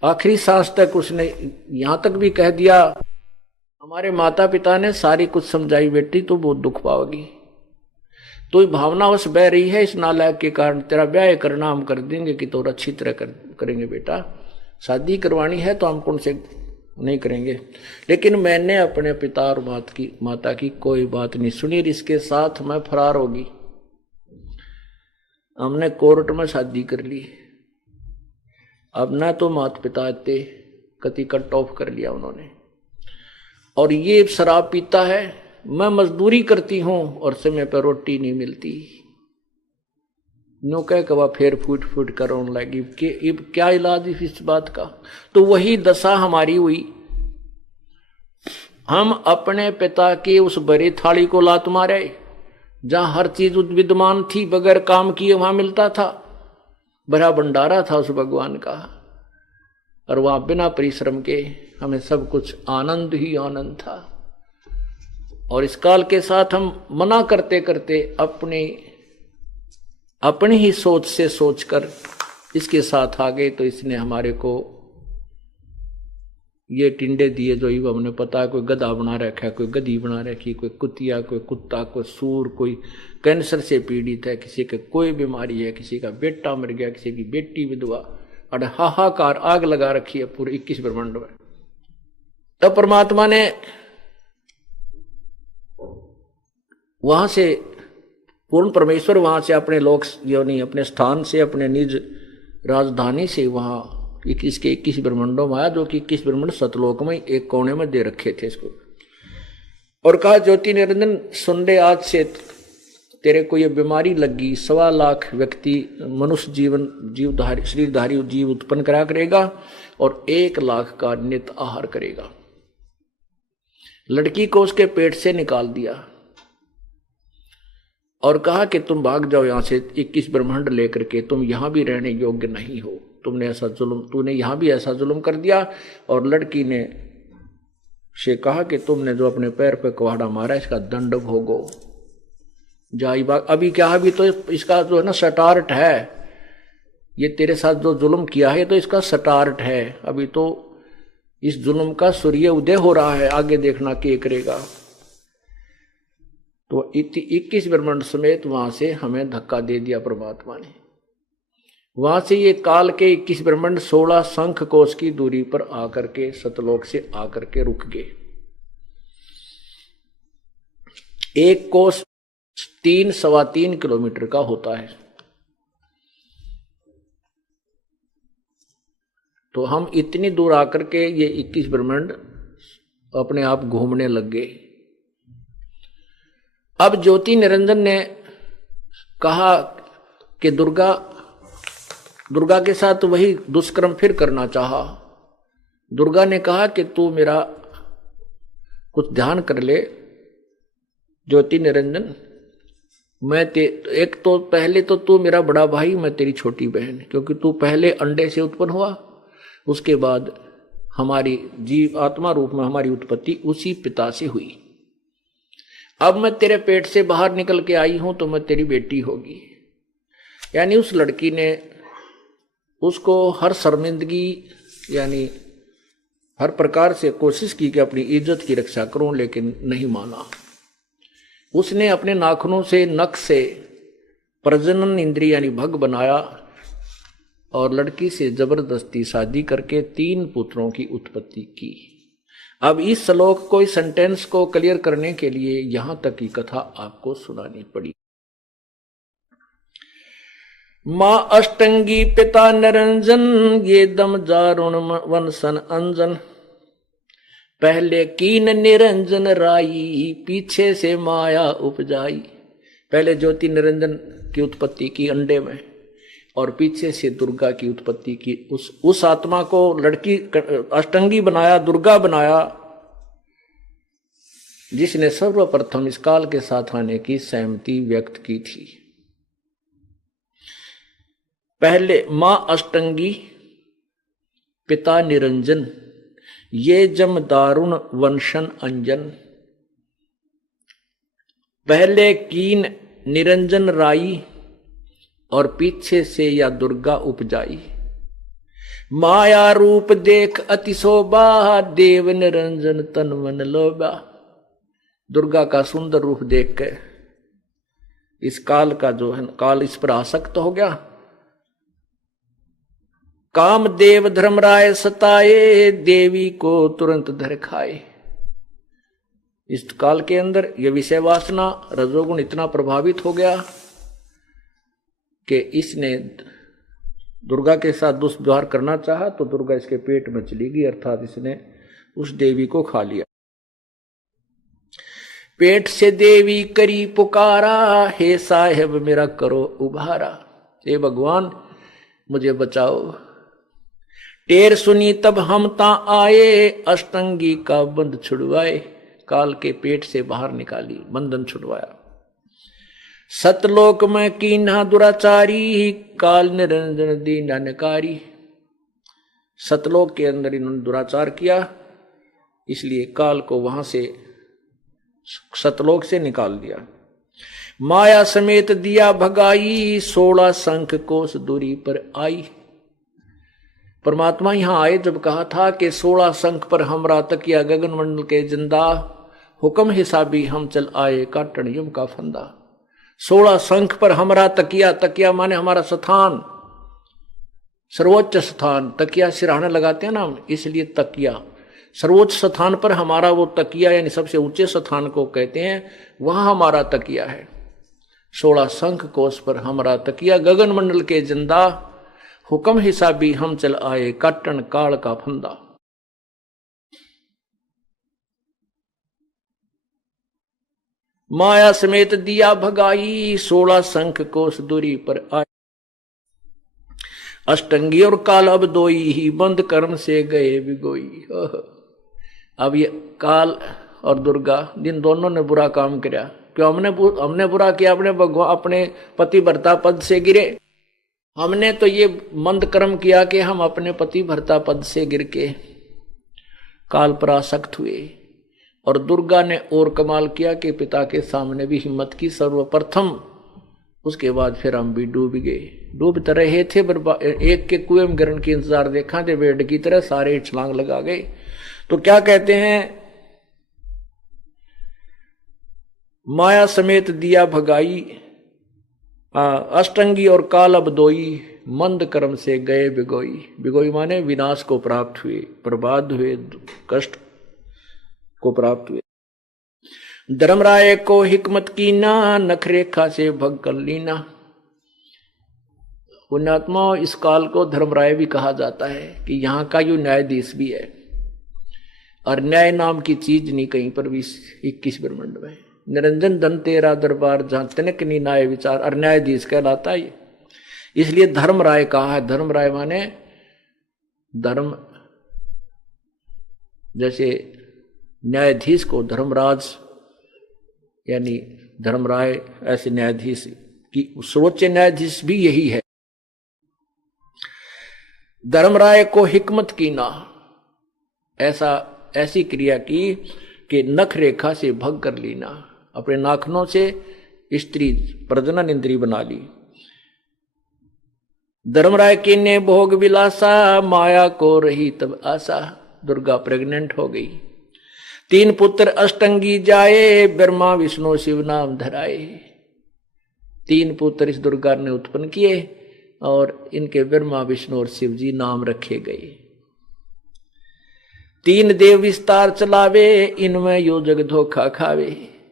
आखिरी सांस तक उसने यहां तक भी कह दिया, हमारे माता पिता ने सारी कुछ समझाई, बेटी तो बहुत दुख पाओगी, तो भावना उस बह रही है इस नालायक के कारण, तेरा ब्याह करना हम कर देंगे कि तो अच्छी तरह करेंगे बेटा, शादी करवानी है तो हम कौन से नहीं करेंगे। लेकिन मैंने अपने पिता और माता की कोई बात नहीं सुनी, इसके साथ मैं फरार होगी। हमने कोर्ट में शादी कर ली। अब ना तो माता पिता थे, कति कट ऑफ कर लिया उन्होंने, और ये शराब पीता है, मैं मजदूरी करती हूं और समय पर रोटी नहीं मिलती। नो कह कवा फेर फूट फूट कर रोने लगी कि अब क्या इलाज इस बात का। तो वही दशा हमारी हुई। हम अपने पिता की उस बड़ी थाली को लात मारे, जहां हर चीज विद्यमान थी, बगैर काम किए वहां मिलता था, बड़ा भंडारा था उस भगवान का, और वहां बिना परिश्रम के हमें सब कुछ आनंद ही आनंद था। और इस काल के साथ हम मना करते करते अपनी ही सोच से सोचकर इसके साथ आ गए, तो इसने हमारे को ये टिंडे दिए जो ही हमने पता है, कोई गधा बना रखा है, कोई गधी बना रखी, कोई कुतिया, कोई कुत्ता, कोई सूर, कोई कैंसर से पीड़ित है, किसी के कोई बीमारी है, किसी का बेटा मर गया, किसी की बेटी विधवा, और हाहाकार आग लगा रखी है पूरे 21 ब्रह्मांड में। तब परमात्मा ने वहां से, पूर्ण परमेश्वर वहां से अपने लोक यानी अपने स्थान से, अपने निज राजधानी से वहां 21 के 21 ब्रह्मांडों में आया, जो कि 21 ब्रह्मांड सतलोक में एक कोने में दे रखे थे इसको, और कहा ज्योति निरंजन सुन ले, आज से तेरे को ये बीमारी लगी, 1.25 लाख व्यक्ति मनुष्य जीवधारी शरीरधारी जीव उत्पन्न करा करेगा और 1 लाख का नित आहार करेगा। लड़की को उसके पेट से निकाल दिया और कहा कि तुम भाग जाओ यहां से, 21 ब्रह्मांड लेकर के, तुम यहां भी रहने योग्य नहीं हो, तूने यहां भी ऐसा जुल्म कर दिया। और लड़की ने से कहा कि तुमने जो अपने पैर पे कुहाड़ा मारा, इसका दंड भोगो, जाई बाग। अभी क्या, अभी तो इसका जो है ना स्टार्ट है, ये तेरे साथ जो जुल्म किया है तो इसका स्टार्ट है, अभी तो इस जुल्म का सूर्य उदय हो रहा है, आगे देखना क्या करेगा। तो 21 ब्रह्मांड समेत वहां से हमें धक्का दे दिया परमात्मा ने। वहां से ये काल के 21 ब्रह्मांड 16 शंख कोश की दूरी पर आकर के सतलोक से आकर के रुक गए। एक कोश 3-3.25 किलोमीटर का होता है। तो हम इतनी दूर आकर के ये 21 ब्रह्मांड अपने आप घूमने लग गए। अब ज्योति निरंजन ने कहा कि दुर्गा के साथ वही दुष्कर्म फिर करना चाहा। दुर्गा ने कहा कि तू मेरा कुछ ध्यान कर ले ज्योति निरंजन, एक तो पहले तो तू मेरा बड़ा भाई, मैं तेरी छोटी बहन, क्योंकि तू पहले अंडे से उत्पन्न हुआ, उसके बाद हमारी जीव आत्मा रूप में हमारी उत्पत्ति उसी पिता से हुई। अब मैं तेरे पेट से बाहर निकल के आई हूं तो मैं तेरी बेटी होगी। यानी उस लड़की ने उसको हर शर्मिंदगी यानी हर प्रकार से कोशिश की कि अपनी इज्जत की रक्षा करूं, लेकिन नहीं माना। उसने अपने नाखूनों से, नख से प्रजनन इंद्रिय यानी भग बनाया और लड़की से जबरदस्ती शादी करके 3 पुत्रों की उत्पत्ति की। अब इस श्लोक को, इस सेंटेंस को क्लियर करने के लिए यहां तक की कथा आपको सुनानी पड़ी। मां अष्टंगी पिता निरंजन, ये दम जारुण वनसन अंजन। पहले कीन निरंजन राई, पीछे से माया उपजाई। पहले ज्योति निरंजन की उत्पत्ति की अंडे में, और पीछे से दुर्गा की उत्पत्ति की। उस आत्मा को लड़की अष्टंगी बनाया, दुर्गा बनाया, जिसने सर्वप्रथम इस काल के साथ आने की सहमति व्यक्त की थी। पहले मां अष्टंगी पिता निरंजन, ये जम दारुण वंशन अंजन। पहले कीन निरंजन राई, और पीछे से या दुर्गा उपजाई। माया रूप देख अति शोभा, देव निरंजन तन मन लोभा। दुर्गा का सुंदर रूप देख के इस काल का जो है, काल इस पर आसक्त हो गया। काम देव धर्मराय सताए, देवी को तुरंत धर खाए। इस काल के अंदर यह विषय वासना रजोगुण इतना प्रभावित हो गया कि इसने दुर्गा के साथ दुष्व्यवहार करना चाहा, तो दुर्गा इसके पेट में चली गई, अर्थात इसने उस देवी को खा लिया। पेट से देवी करी पुकारा, हे साहेब मेरा करो उभारा। हे भगवान मुझे बचाओ। टेर सुनी तब हम ता आए, अष्टंगी का बंध छुड़वाए। काल के पेट से बाहर निकाली, बंधन छुड़वाया। सतलोक में कीन्हा दुराचारी, काल निरंजन दीना नकारी। सतलोक के अंदर इन्होंने दुराचार किया, इसलिए काल को वहां से, सतलोक से निकाल दिया। माया समेत दिया भगाई, 16 शंख कोस दूरी पर आई। परमात्मा यहां आए जब कहा था कि 16 शंख पर हमरा तकिया, गगन मंडल के जिंदा, हुक्म हिसाबी हम चल आए, काटन युम का फंदा। 16 शंख पर हमरा तकिया, तकिया माने हमारा स्थान, सर्वोच्च स्थान। तकिया सिरहाने लगाते हैं ना हम, इसलिए तकिया। सर्वोच्च स्थान पर हमारा वो तकिया, यानी सबसे ऊंचे स्थान को कहते हैं, वहां हमारा तकिया है। 16 शंख कोस पर हमारा तकिया, गगन मंडल के जिंदा, हुक्म हिसाबी हम चल आए, काटन काल का फंदा। माया समेत दिया भगाई, 16 शंख कोस दूरी पर आए। अष्टंगी और काल अब दोई ही, बंद कर्म से गए बिगोई। अब ये काल और दुर्गा, जिन दोनों ने बुरा काम किया, क्यों हमने बुरा किया, अपने भगवान, अपने पति भर्ता पद से गिरे। हमने तो ये मंद कर्म किया कि हम अपने पति भर्ता पद से गिर के काल पर आसक्त हुए। और दुर्गा ने और कमाल किया कि पिता के सामने भी हिम्मत की सर्वप्रथम, उसके बाद फिर हम भी डूब गए। डूबते रहे थे, एक के कुएं में गिरने की इंतजार देखा थे, बेड की तरह सारे छलांग लगा गए। तो क्या कहते हैं, माया समेत दिया भगाई, अष्टंगी और काल अब दोई, मंद कर्म से गए बिगोई। बिगोई माने विनाश को प्राप्त हुए, बर्बाद हुए, कष्ट को प्राप्त हुए। धर्मराय को हिकमत की ना, नखरेखा से भग कर लीना। पुण्यात्मा, इस काल को धर्मराय भी कहा जाता है कि यहाँ का यो न्यायाधीश भी है। और न्याय नाम की चीज नहीं कहीं पर भी 21 ब्रह्मांड में। निरंजन धन तेरा दरबार, जहां तनिक नहीं नाय विचार, और न्यायाधीश कहलाता है। इसलिए धर्मराय कहा है। धर्मराय माने धर्म, जैसे न्यायाधीश को धर्मराज यानी धर्मराय, ऐसे न्यायाधीश की सर्वोच्च न्यायाधीश भी यही है। धर्मराय को हिकमत की ना, ऐसी क्रिया की कि नख रेखा से भग कर लेना, अपने नाखनों से स्त्री प्रजनन इंद्री बना ली। धर्मराय के ने भोग विलासा, माया को रही तब आशा। दुर्गा प्रेग्नेंट हो गई। 3 पुत्र अष्टंगी जाए, ब्रह्मा विष्णु शिव नाम धराए। 3 पुत्र इस दुर्गा ने उत्पन्न किए और इनके ब्रह्मा विष्णु और शिव जी नाम रखे गए। तीन देव विस्तार चलावे, इनमें यो जग धोखा खावे।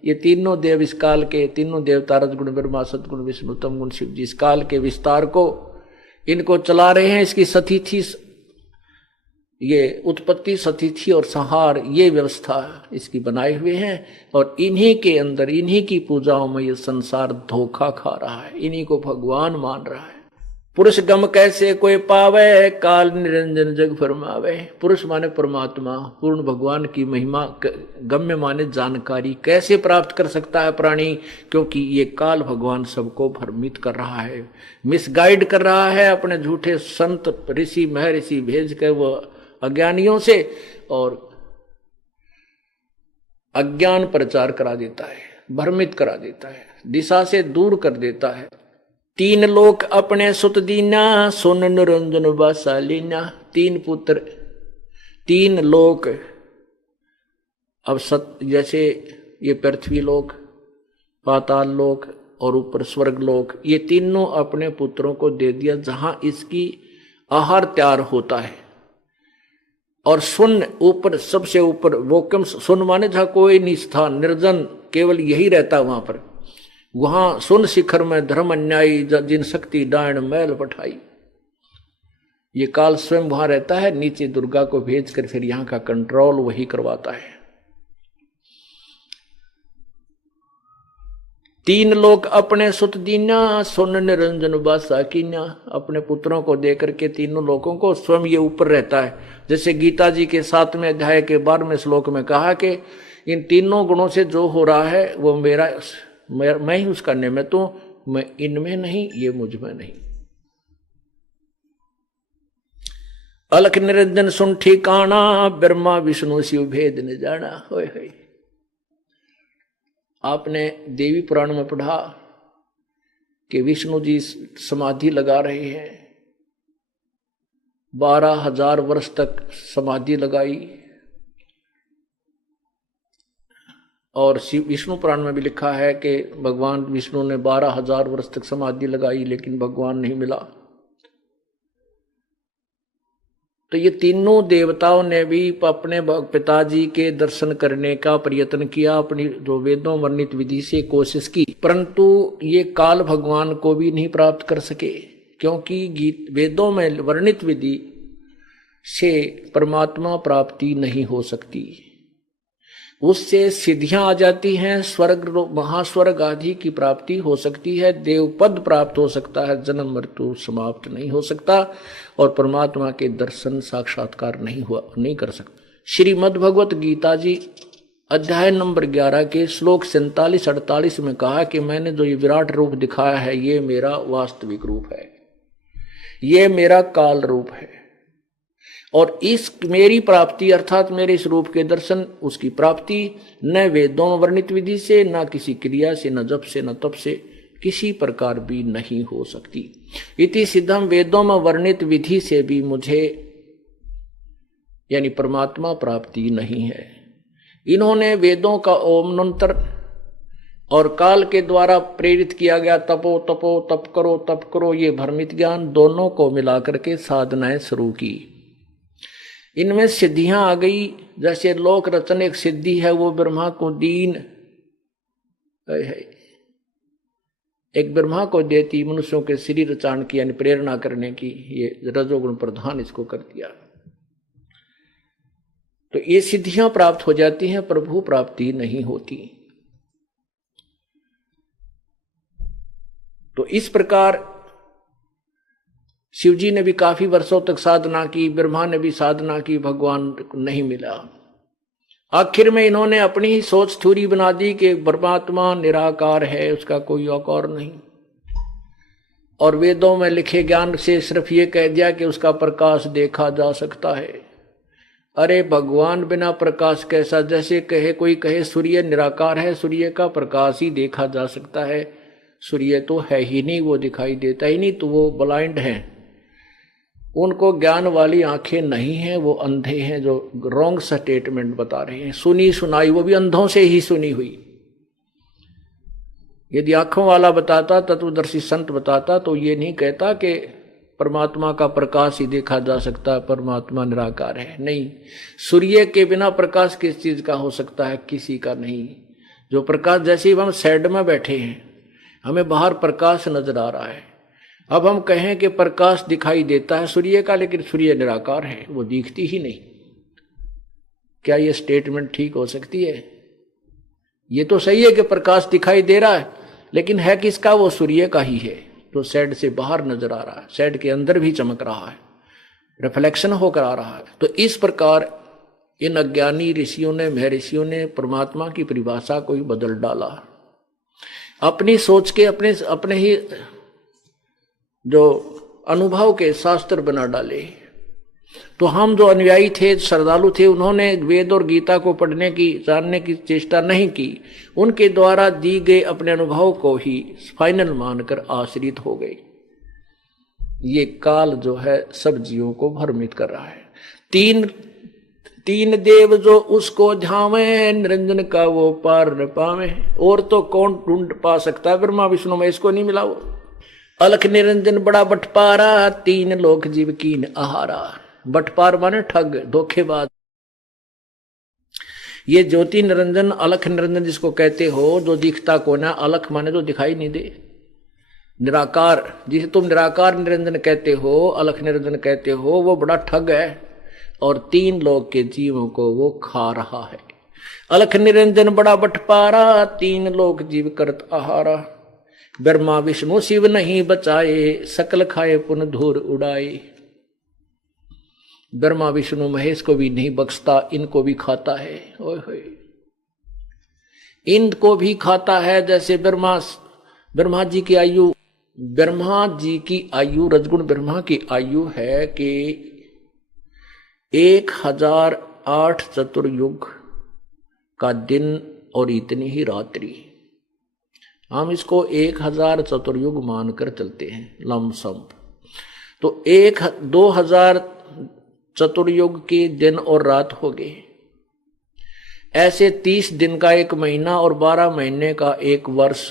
ये तीनों देव इस काल के, तीनों देवता रजगुण ब्रह्मा सतगुण विष्णु तम गुण शिव जी इस काल के विस्तार को इनको चला रहे हैं। इसकी सतिथि, ये उत्पत्ति सतिथि और संहार, ये व्यवस्था इसकी बनाए हुए हैं। और इन्हीं के अंदर, इन्हीं की पूजाओं में ये संसार धोखा खा रहा है, इन्हीं को भगवान मान रहा है। पुरुष गम कैसे कोई पावे, काल निरंजन जग फरमावे। पुरुष माने परमात्मा, पूर्ण भगवान की महिमा, गम्य माने जानकारी कैसे प्राप्त कर सकता है प्राणी, क्योंकि ये काल भगवान सबको भ्रमित कर रहा है, मिसगाइड कर रहा है अपने झूठे संत ऋषि महर्षि भेज कर वो अज्ञानियों से, और अज्ञान प्रचार करा देता है, भ्रमित करा देता है, दिशा से दूर कर देता है। तीन लोक अपने सुत दीना, सुन निरंजन बासा लीना। तीन पुत्र, तीन लोक। अब जैसे ये पृथ्वी लोक, पाताल लोक और ऊपर स्वर्ग लोक, ये तीनों अपने पुत्रों को दे दिया जहां इसकी आहार तैयार होता है। और सुन ऊपर, सबसे ऊपर वोकम, सुन माने जहां कोई नहीं था, निर्जन, केवल यही रहता वहां पर। वहां सुन शिखर में धर्म अन्यायी, जिन शक्ति डायण मैल पठाई। ये काल स्वयं वहां रहता है, नीचे दुर्गा को भेजकर फिर यहां का कंट्रोल वही करवाता है। तीन लोग अपने सुत दीना, सुन निरंजन बासा कीना। अपने पुत्रों को देकर के तीनों लोगों को स्वयं ये ऊपर रहता है। जैसे गीता जी के 7वें अध्याय के 12वें श्लोक में कहा कि इन तीनों गुणों से जो हो रहा है वो मेरा, मैं ही उसका निमित्त हूं, मैं इनमें नहीं, ये मुझ में नहीं। अलख निरंजन सुन ठिकाना, ब्रह्मा विष्णु शिव भेद न जाना। होय होय। आपने देवी पुराण में पढ़ा कि विष्णु जी समाधि लगा रहे हैं, 12,000 वर्ष तक समाधि लगाई। और विष्णु पुराण में भी लिखा है कि भगवान विष्णु ने 12,000 वर्ष तक समाधि लगाई, लेकिन भगवान नहीं मिला। तो ये तीनों देवताओं ने भी अपने पिताजी के दर्शन करने का प्रयत्न किया, अपनी जो वेदों वर्णित विधि से कोशिश की, परंतु ये काल भगवान को भी नहीं प्राप्त कर सके, क्योंकि वेदों में वर्णित विधि से परमात्मा प्राप्ति नहीं हो सकती। उससे सिद्धियां आ जाती हैं, स्वर्ग महास्वर्ग आदि की प्राप्ति हो सकती है, देवपद प्राप्त हो सकता है, जन्म मृत्यु समाप्त नहीं हो सकता, और परमात्मा के दर्शन साक्षात्कार नहीं कर सकता। श्रीमद् भगवत गीता जी अध्याय नंबर 11 के श्लोक 47-48 में कहा कि मैंने जो ये विराट रूप दिखाया है, ये मेरा वास्तविक रूप है, ये मेरा काल रूप है। और इस मेरी प्राप्ति अर्थात मेरे इस रूप के दर्शन, उसकी प्राप्ति न वेदों वर्णित विधि से, न किसी क्रिया से, न जप से, न तप से, किसी प्रकार भी नहीं हो सकती। इति सिद्धम, वेदों में वर्णित विधि से भी मुझे यानी परमात्मा प्राप्ति नहीं है। इन्होंने वेदों का ओम मंत्र और काल के द्वारा प्रेरित किया गया तपो तपो तप करो, ये भ्रमित ज्ञान दोनों को मिलाकर के साधनाएं शुरू की। इनमें सिद्धियां आ गई। जैसे लोक रचन एक सिद्धि है, वो ब्रह्मा को दीन एक ब्रह्मा को देती, मनुष्यों के शरीर रचान की यानी प्रेरणा करने की, ये रजोगुण प्रधान इसको कर दिया। तो ये सिद्धियां प्राप्त हो जाती हैं, प्रभु प्राप्ति नहीं होती। तो इस प्रकार शिव जी ने भी काफी वर्षों तक साधना की, ब्रह्मा ने भी साधना की, भगवान नहीं मिला। आखिर में इन्होंने अपनी ही सोच थ्योरी बना दी कि परमात्मा निराकार है, उसका कोई आकार नहीं, और वेदों में लिखे ज्ञान से सिर्फ ये कह दिया कि उसका प्रकाश देखा जा सकता है। अरे भगवान बिना प्रकाश कैसा? जैसे कोई कहे सूर्य निराकार है, सूर्य का प्रकाश ही देखा जा सकता है, सूर्य तो है ही नहीं, वो दिखाई देता ही नहीं, तो वो ब्लाइंड है, उनको ज्ञान वाली आंखें नहीं हैं, वो अंधे हैं जो रॉन्ग स्टेटमेंट बता रहे हैं। सुनी सुनाई वो भी अंधों से ही सुनी हुई। यदि आंखों वाला बताता, तत्वदर्शी संत बताता, तो ये नहीं कहता कि परमात्मा का प्रकाश ही देखा जा सकता है, परमात्मा निराकार है। नहीं, सूर्य के बिना प्रकाश किस चीज का हो सकता है? किसी का नहीं। जो प्रकाश, जैसे ही हम शेड में बैठे हैं, हमें बाहर प्रकाश नजर आ रहा है। अब हम कहें कि प्रकाश दिखाई देता है सूर्य का, लेकिन सूर्य निराकार है, वो दिखती ही नहीं। क्या ये स्टेटमेंट ठीक हो सकती है? ये तो सही है कि प्रकाश दिखाई दे रहा है, लेकिन है किसका? वो सूर्य का ही है, तो शेड से बाहर नजर आ रहा है, शेड के अंदर भी चमक रहा है, रिफ्लेक्शन होकर आ रहा है। तो इस प्रकार इन अज्ञानी ऋषियों ने, महर्षियों ने परमात्मा की परिभाषा को ही बदल डाला, अपनी सोच के, अपने ही जो अनुभव के शास्त्र बना डाले। तो हम जो अनुयायी थे, श्रद्धालु थे, उन्होंने वेद और गीता को पढ़ने की, जानने की चेष्टा नहीं की, उनके द्वारा दी गए अपने अनुभव को ही फाइनल मानकर आश्रित हो गए। ये काल जो है सब जीवों को भ्रमित कर रहा है। तीन देव जो उसको ध्यावे, निरंजन का वो पार न पावे। और तो कौन ढूंढ पा सकता है? ब्रह्मा विष्णु में इसको नहीं मिला। वो अलख निरंजन बड़ा बटपारा, तीन लोक जीव कीन आहारा। बटपार माने ठग, धोखेबाज। ये ज्योति निरंजन, अलख निरंजन जिसको कहते हो, जो दिखता को ना, अलख माने जो दिखाई नहीं दे, निराकार, जिसे तुम निराकार निरंजन कहते हो, अलख निरंजन कहते हो, वो बड़ा ठग है और तीन लोक के जीवों को वो खा रहा है। अलख निरंजन बड़ा बटपारा, तीन लोक जीव करत आहारा। ब्रह्मा विष्णु शिव नहीं बचाए, सकल खाए पुन धूर उड़ाए। ब्रह्मा विष्णु महेश को भी नहीं बख्शता, इनको भी खाता है। ओए होए, इनको भी खाता है। जैसे ब्रह्मा जी की आयु, ब्रह्मा जी की आयु, रजगुण ब्रह्मा की आयु है कि 1008 चतुर्युग का दिन और इतनी ही रात्रि। हम इसको 1000 चतुर्युग मानकर चलते हैं लमसम। तो 2000 चतुर्युग के दिन और रात हो गए। ऐसे 30 दिन का एक महीना और 12 महीने का एक वर्ष,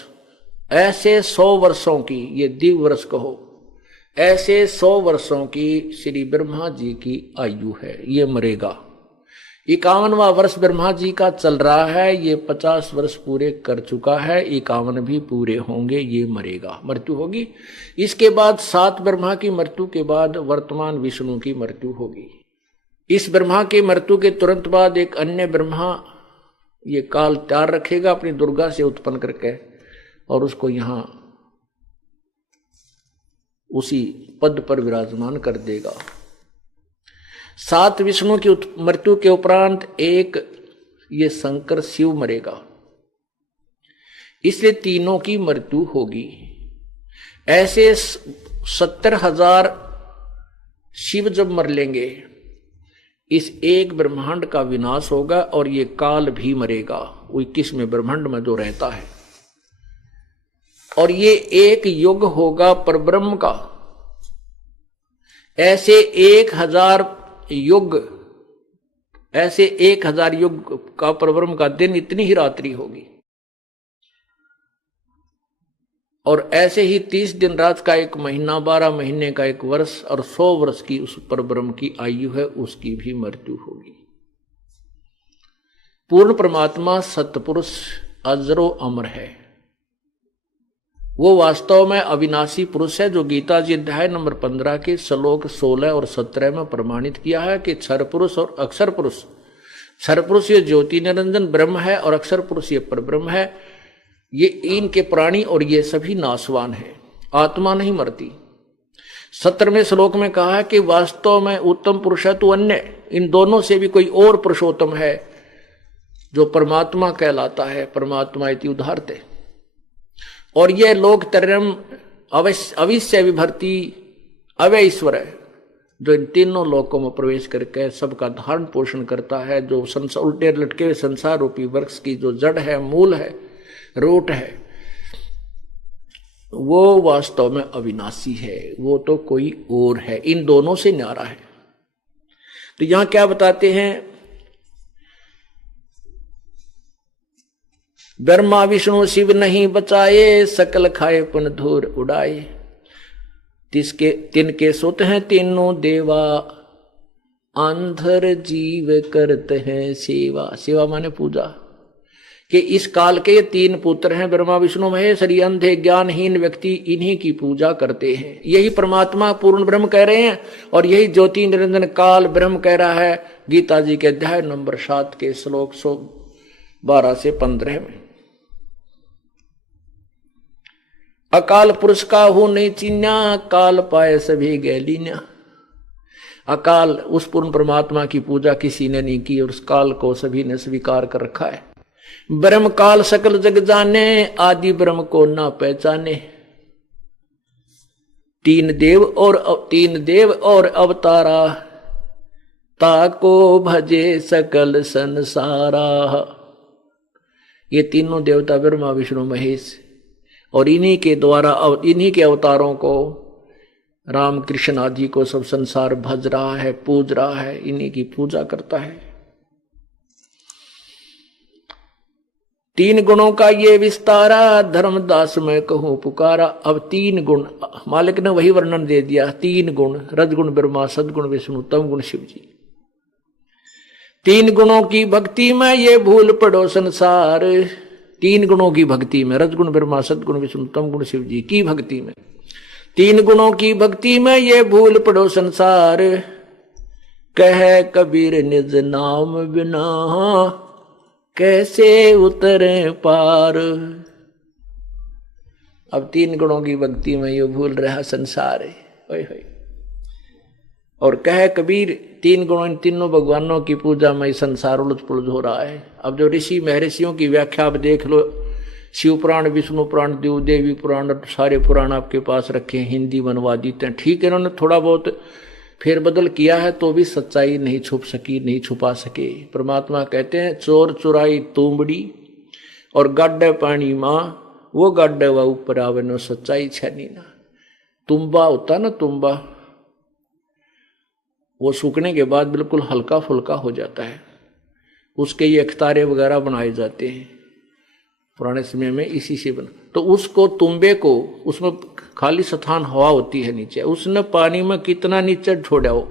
ऐसे 100 वर्षों की, ये दिव्य वर्ष कहो, ऐसे 100 वर्षों की श्री ब्रह्मा जी की आयु है। ये मरेगा। 51वां वर्ष ब्रह्मा जी का चल रहा है, ये 50 वर्ष पूरे कर चुका है, 51 भी पूरे होंगे, ये मरेगा, मृत्यु होगी। इसके बाद 7 ब्रह्मा की मृत्यु के बाद वर्तमान विष्णु की मृत्यु होगी। इस ब्रह्मा की मृत्यु के तुरंत बाद एक अन्य ब्रह्मा ये काल तैयार रखेगा अपनी दुर्गा से उत्पन्न करके, और उसको यहां उसी पद पर विराजमान कर देगा। 7 विष्णु की मृत्यु के उपरांत एक ये शंकर शिव मरेगा, इसलिए तीनों की मृत्यु होगी। ऐसे 70,000 शिव जब मर लेंगे, इस एक ब्रह्मांड का विनाश होगा और ये काल भी मरेगा, वो 21वें ब्रह्मांड में जो रहता है। और ये एक युग होगा परब्रह्म का। ऐसे 1000 युग, ऐसे 1000 युग का परब्रह्म का दिन, इतनी ही रात्रि होगी। और ऐसे ही 30 दिन रात का एक महीना, 12 महीने का एक वर्ष और 100 वर्ष की उस परब्रह्म की आयु है, उसकी भी मृत्यु होगी। पूर्ण परमात्मा सतपुरुष अजरो अमर है। वो वास्तव में अविनाशी पुरुष है, जो गीता जी अध्याय नंबर 15 के श्लोक 16 और 17 में प्रमाणित किया है कि क्षर पुरुष और अक्षर पुरुष। क्षर पुरुष ये ज्योति निरंजन ब्रह्म है और अक्षर पुरुष ये परब्रह्म है। ये इनके प्राणी और ये सभी नाशवान है, आत्मा नहीं मरती। 17वें श्लोक में कहा है कि वास्तव में उत्तम पुरुष है तो अन्य, इन दोनों से भी कोई और पुरुषोत्तम है जो परमात्मा कहलाता है। परमात्मा इति उदाहरते। और यह लोक त्रयम् अविश्य विभर्ति अव्यय ईश्वर है, जो इन तीनों लोकों में प्रवेश करके सबका धारण पोषण करता है, जो उल्टे लटके हुए संसार रूपी वृक्ष की जो जड़ है, मूल है, रूट है, वो वास्तव में अविनाशी है, वो तो कोई और है, इन दोनों से न्यारा है। तो यहां क्या बताते हैं? ब्रह्मा विष्णु शिव नहीं बचाए, सकल खाए पुन धूर उड़ाए। तिनके सुत हैं तीनों देवा, अंधर जीव करते हैं सेवा। सेवा माने पूजा। कि इस काल के 3 पुत्र हैं, ब्रह्मा विष्णु महेश, ये अंधे ज्ञानहीन व्यक्ति इन्हीं की पूजा करते हैं। यही परमात्मा पूर्ण ब्रह्म कह रहे हैं और यही ज्योति निरंजन काल ब्रह्म कह रहा है गीता जी के अध्याय नंबर 7 के श्लोक 112 से 15 में। अकाल पुरुष का हो नहीं चिन्या, काल पाए सभी गैलीन्या। अकाल उस पूर्ण परमात्मा की पूजा किसी ने नहीं की और उस काल को सभी ने स्वीकार कर रखा है। ब्रह्म काल सकल जग जाने, आदि ब्रह्म को ना पहचाने। 3 देव और अवतारा, ताको भजे सकल संसारा। ये तीनों देवता ब्रह्मा विष्णु महेश और इन्हीं के द्वारा इन्हीं के अवतारों को राम कृष्ण आदि को सब संसार भज रहा है, पूज रहा है, इन्हीं की पूजा करता है। 3 गुणों का ये विस्तारा, धर्मदास में कहूं पुकारा। अब 3 गुण मालिक ने वही वर्णन दे दिया। 3 गुण, रजगुण ब्रह्मा, सदगुण विष्णु, तम गुण शिव जी। 3 गुणों की भक्ति में ये भूल पड़ो संसार। 3 गुणों की भक्ति में, रजगुण ब्रह्मा, सदगुण विष्णु, तम गुण शिव जी की भक्ति में, 3 गुणों की भक्ति में ये भूल पड़ो संसार। कह कबीर निज नाम बिना, कैसे उतरे पार। अब 3 गुणों की भक्ति में ये भूल रहा संसार है। और कह कबीर 3 गुणों, इन तीनों भगवानों की पूजा में संसार उलझ पुलझ हो रहा है। अब जो ऋषि महर्षियों की व्याख्या आप देख लो, शिव पुराण, विष्णु पुराण, देवी पुराण, सारे पुराण आपके पास रखे हैं, हिंदी अनुवादित हैं। ठीक है, इन्होंने थोड़ा बहुत फेरबदल किया है तो भी सच्चाई नहीं छुप सकी, नहीं छुपा सके। परमात्मा कहते हैं चोर चुराई तुंबड़ी और गाड्डे पानी माँ, वो गाड्डे व ऊपर आवे नो सच्चाई छनी ना। तुम्बा होता ना, तुम्बा, वो सूखने के बाद बिल्कुल हल्का फुल्का हो जाता है, उसके ये अखतारे वगैरह बनाए जाते हैं पुराने समय में, इसी से बना। तो उसको तुम्बे को, उसमें खाली स्थान हवा होती है नीचे, उसने पानी में कितना नीचे छोड़ा हो,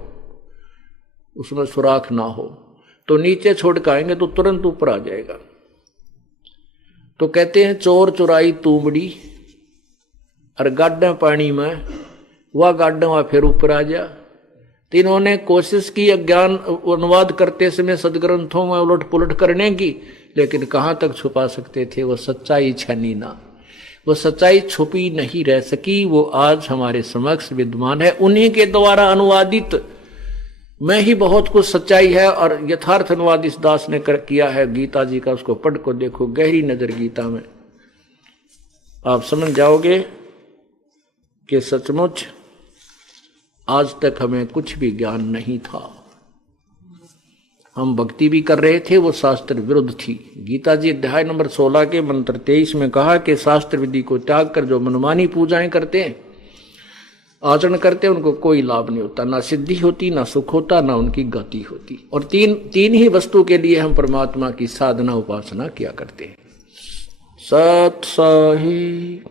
उसमें सुराख ना हो तो नीचे छोड़ के आएंगे तो तुरंत ऊपर आ जाएगा। तो कहते हैं चोर चुराई तुंबड़ी और गाड्डा पानी में, वह गाड्डा वहां फिर ऊपर आ जा। तो इन्होंने कोशिश की अज्ञान अनुवाद करते समय सदग्रंथों में उलट पुलट करने की, लेकिन कहां तक छुपा सकते थे। वो सच्चाई छनी ना, वो सच्चाई छुपी नहीं रह सकी, वो आज हमारे समक्ष विद्यमान है। उन्हीं के द्वारा अनुवादित में ही बहुत कुछ सच्चाई है और यथार्थ अनुवाद इस दास ने किया है गीता जी का। उसको पढ़ को देखो, गहरी नजर गीता में, आप समझ जाओगे कि सचमुच आज तक हमें कुछ भी ज्ञान नहीं था। हम भक्ति भी कर रहे थे, वो शास्त्र विरुद्ध थी। गीता जी अध्याय नंबर 16 के मंत्र 23 में कहा कि शास्त्र विधि को त्याग कर जो मनमानी पूजाएं करते हैं, आचरण करते हैं, उनको कोई लाभ नहीं होता, ना सिद्धि होती, ना सुख होता, ना उनकी गति होती। और तीन ही वस्तु के लिए हम परमात्मा की साधना उपासना किया करते हैं। सत सही।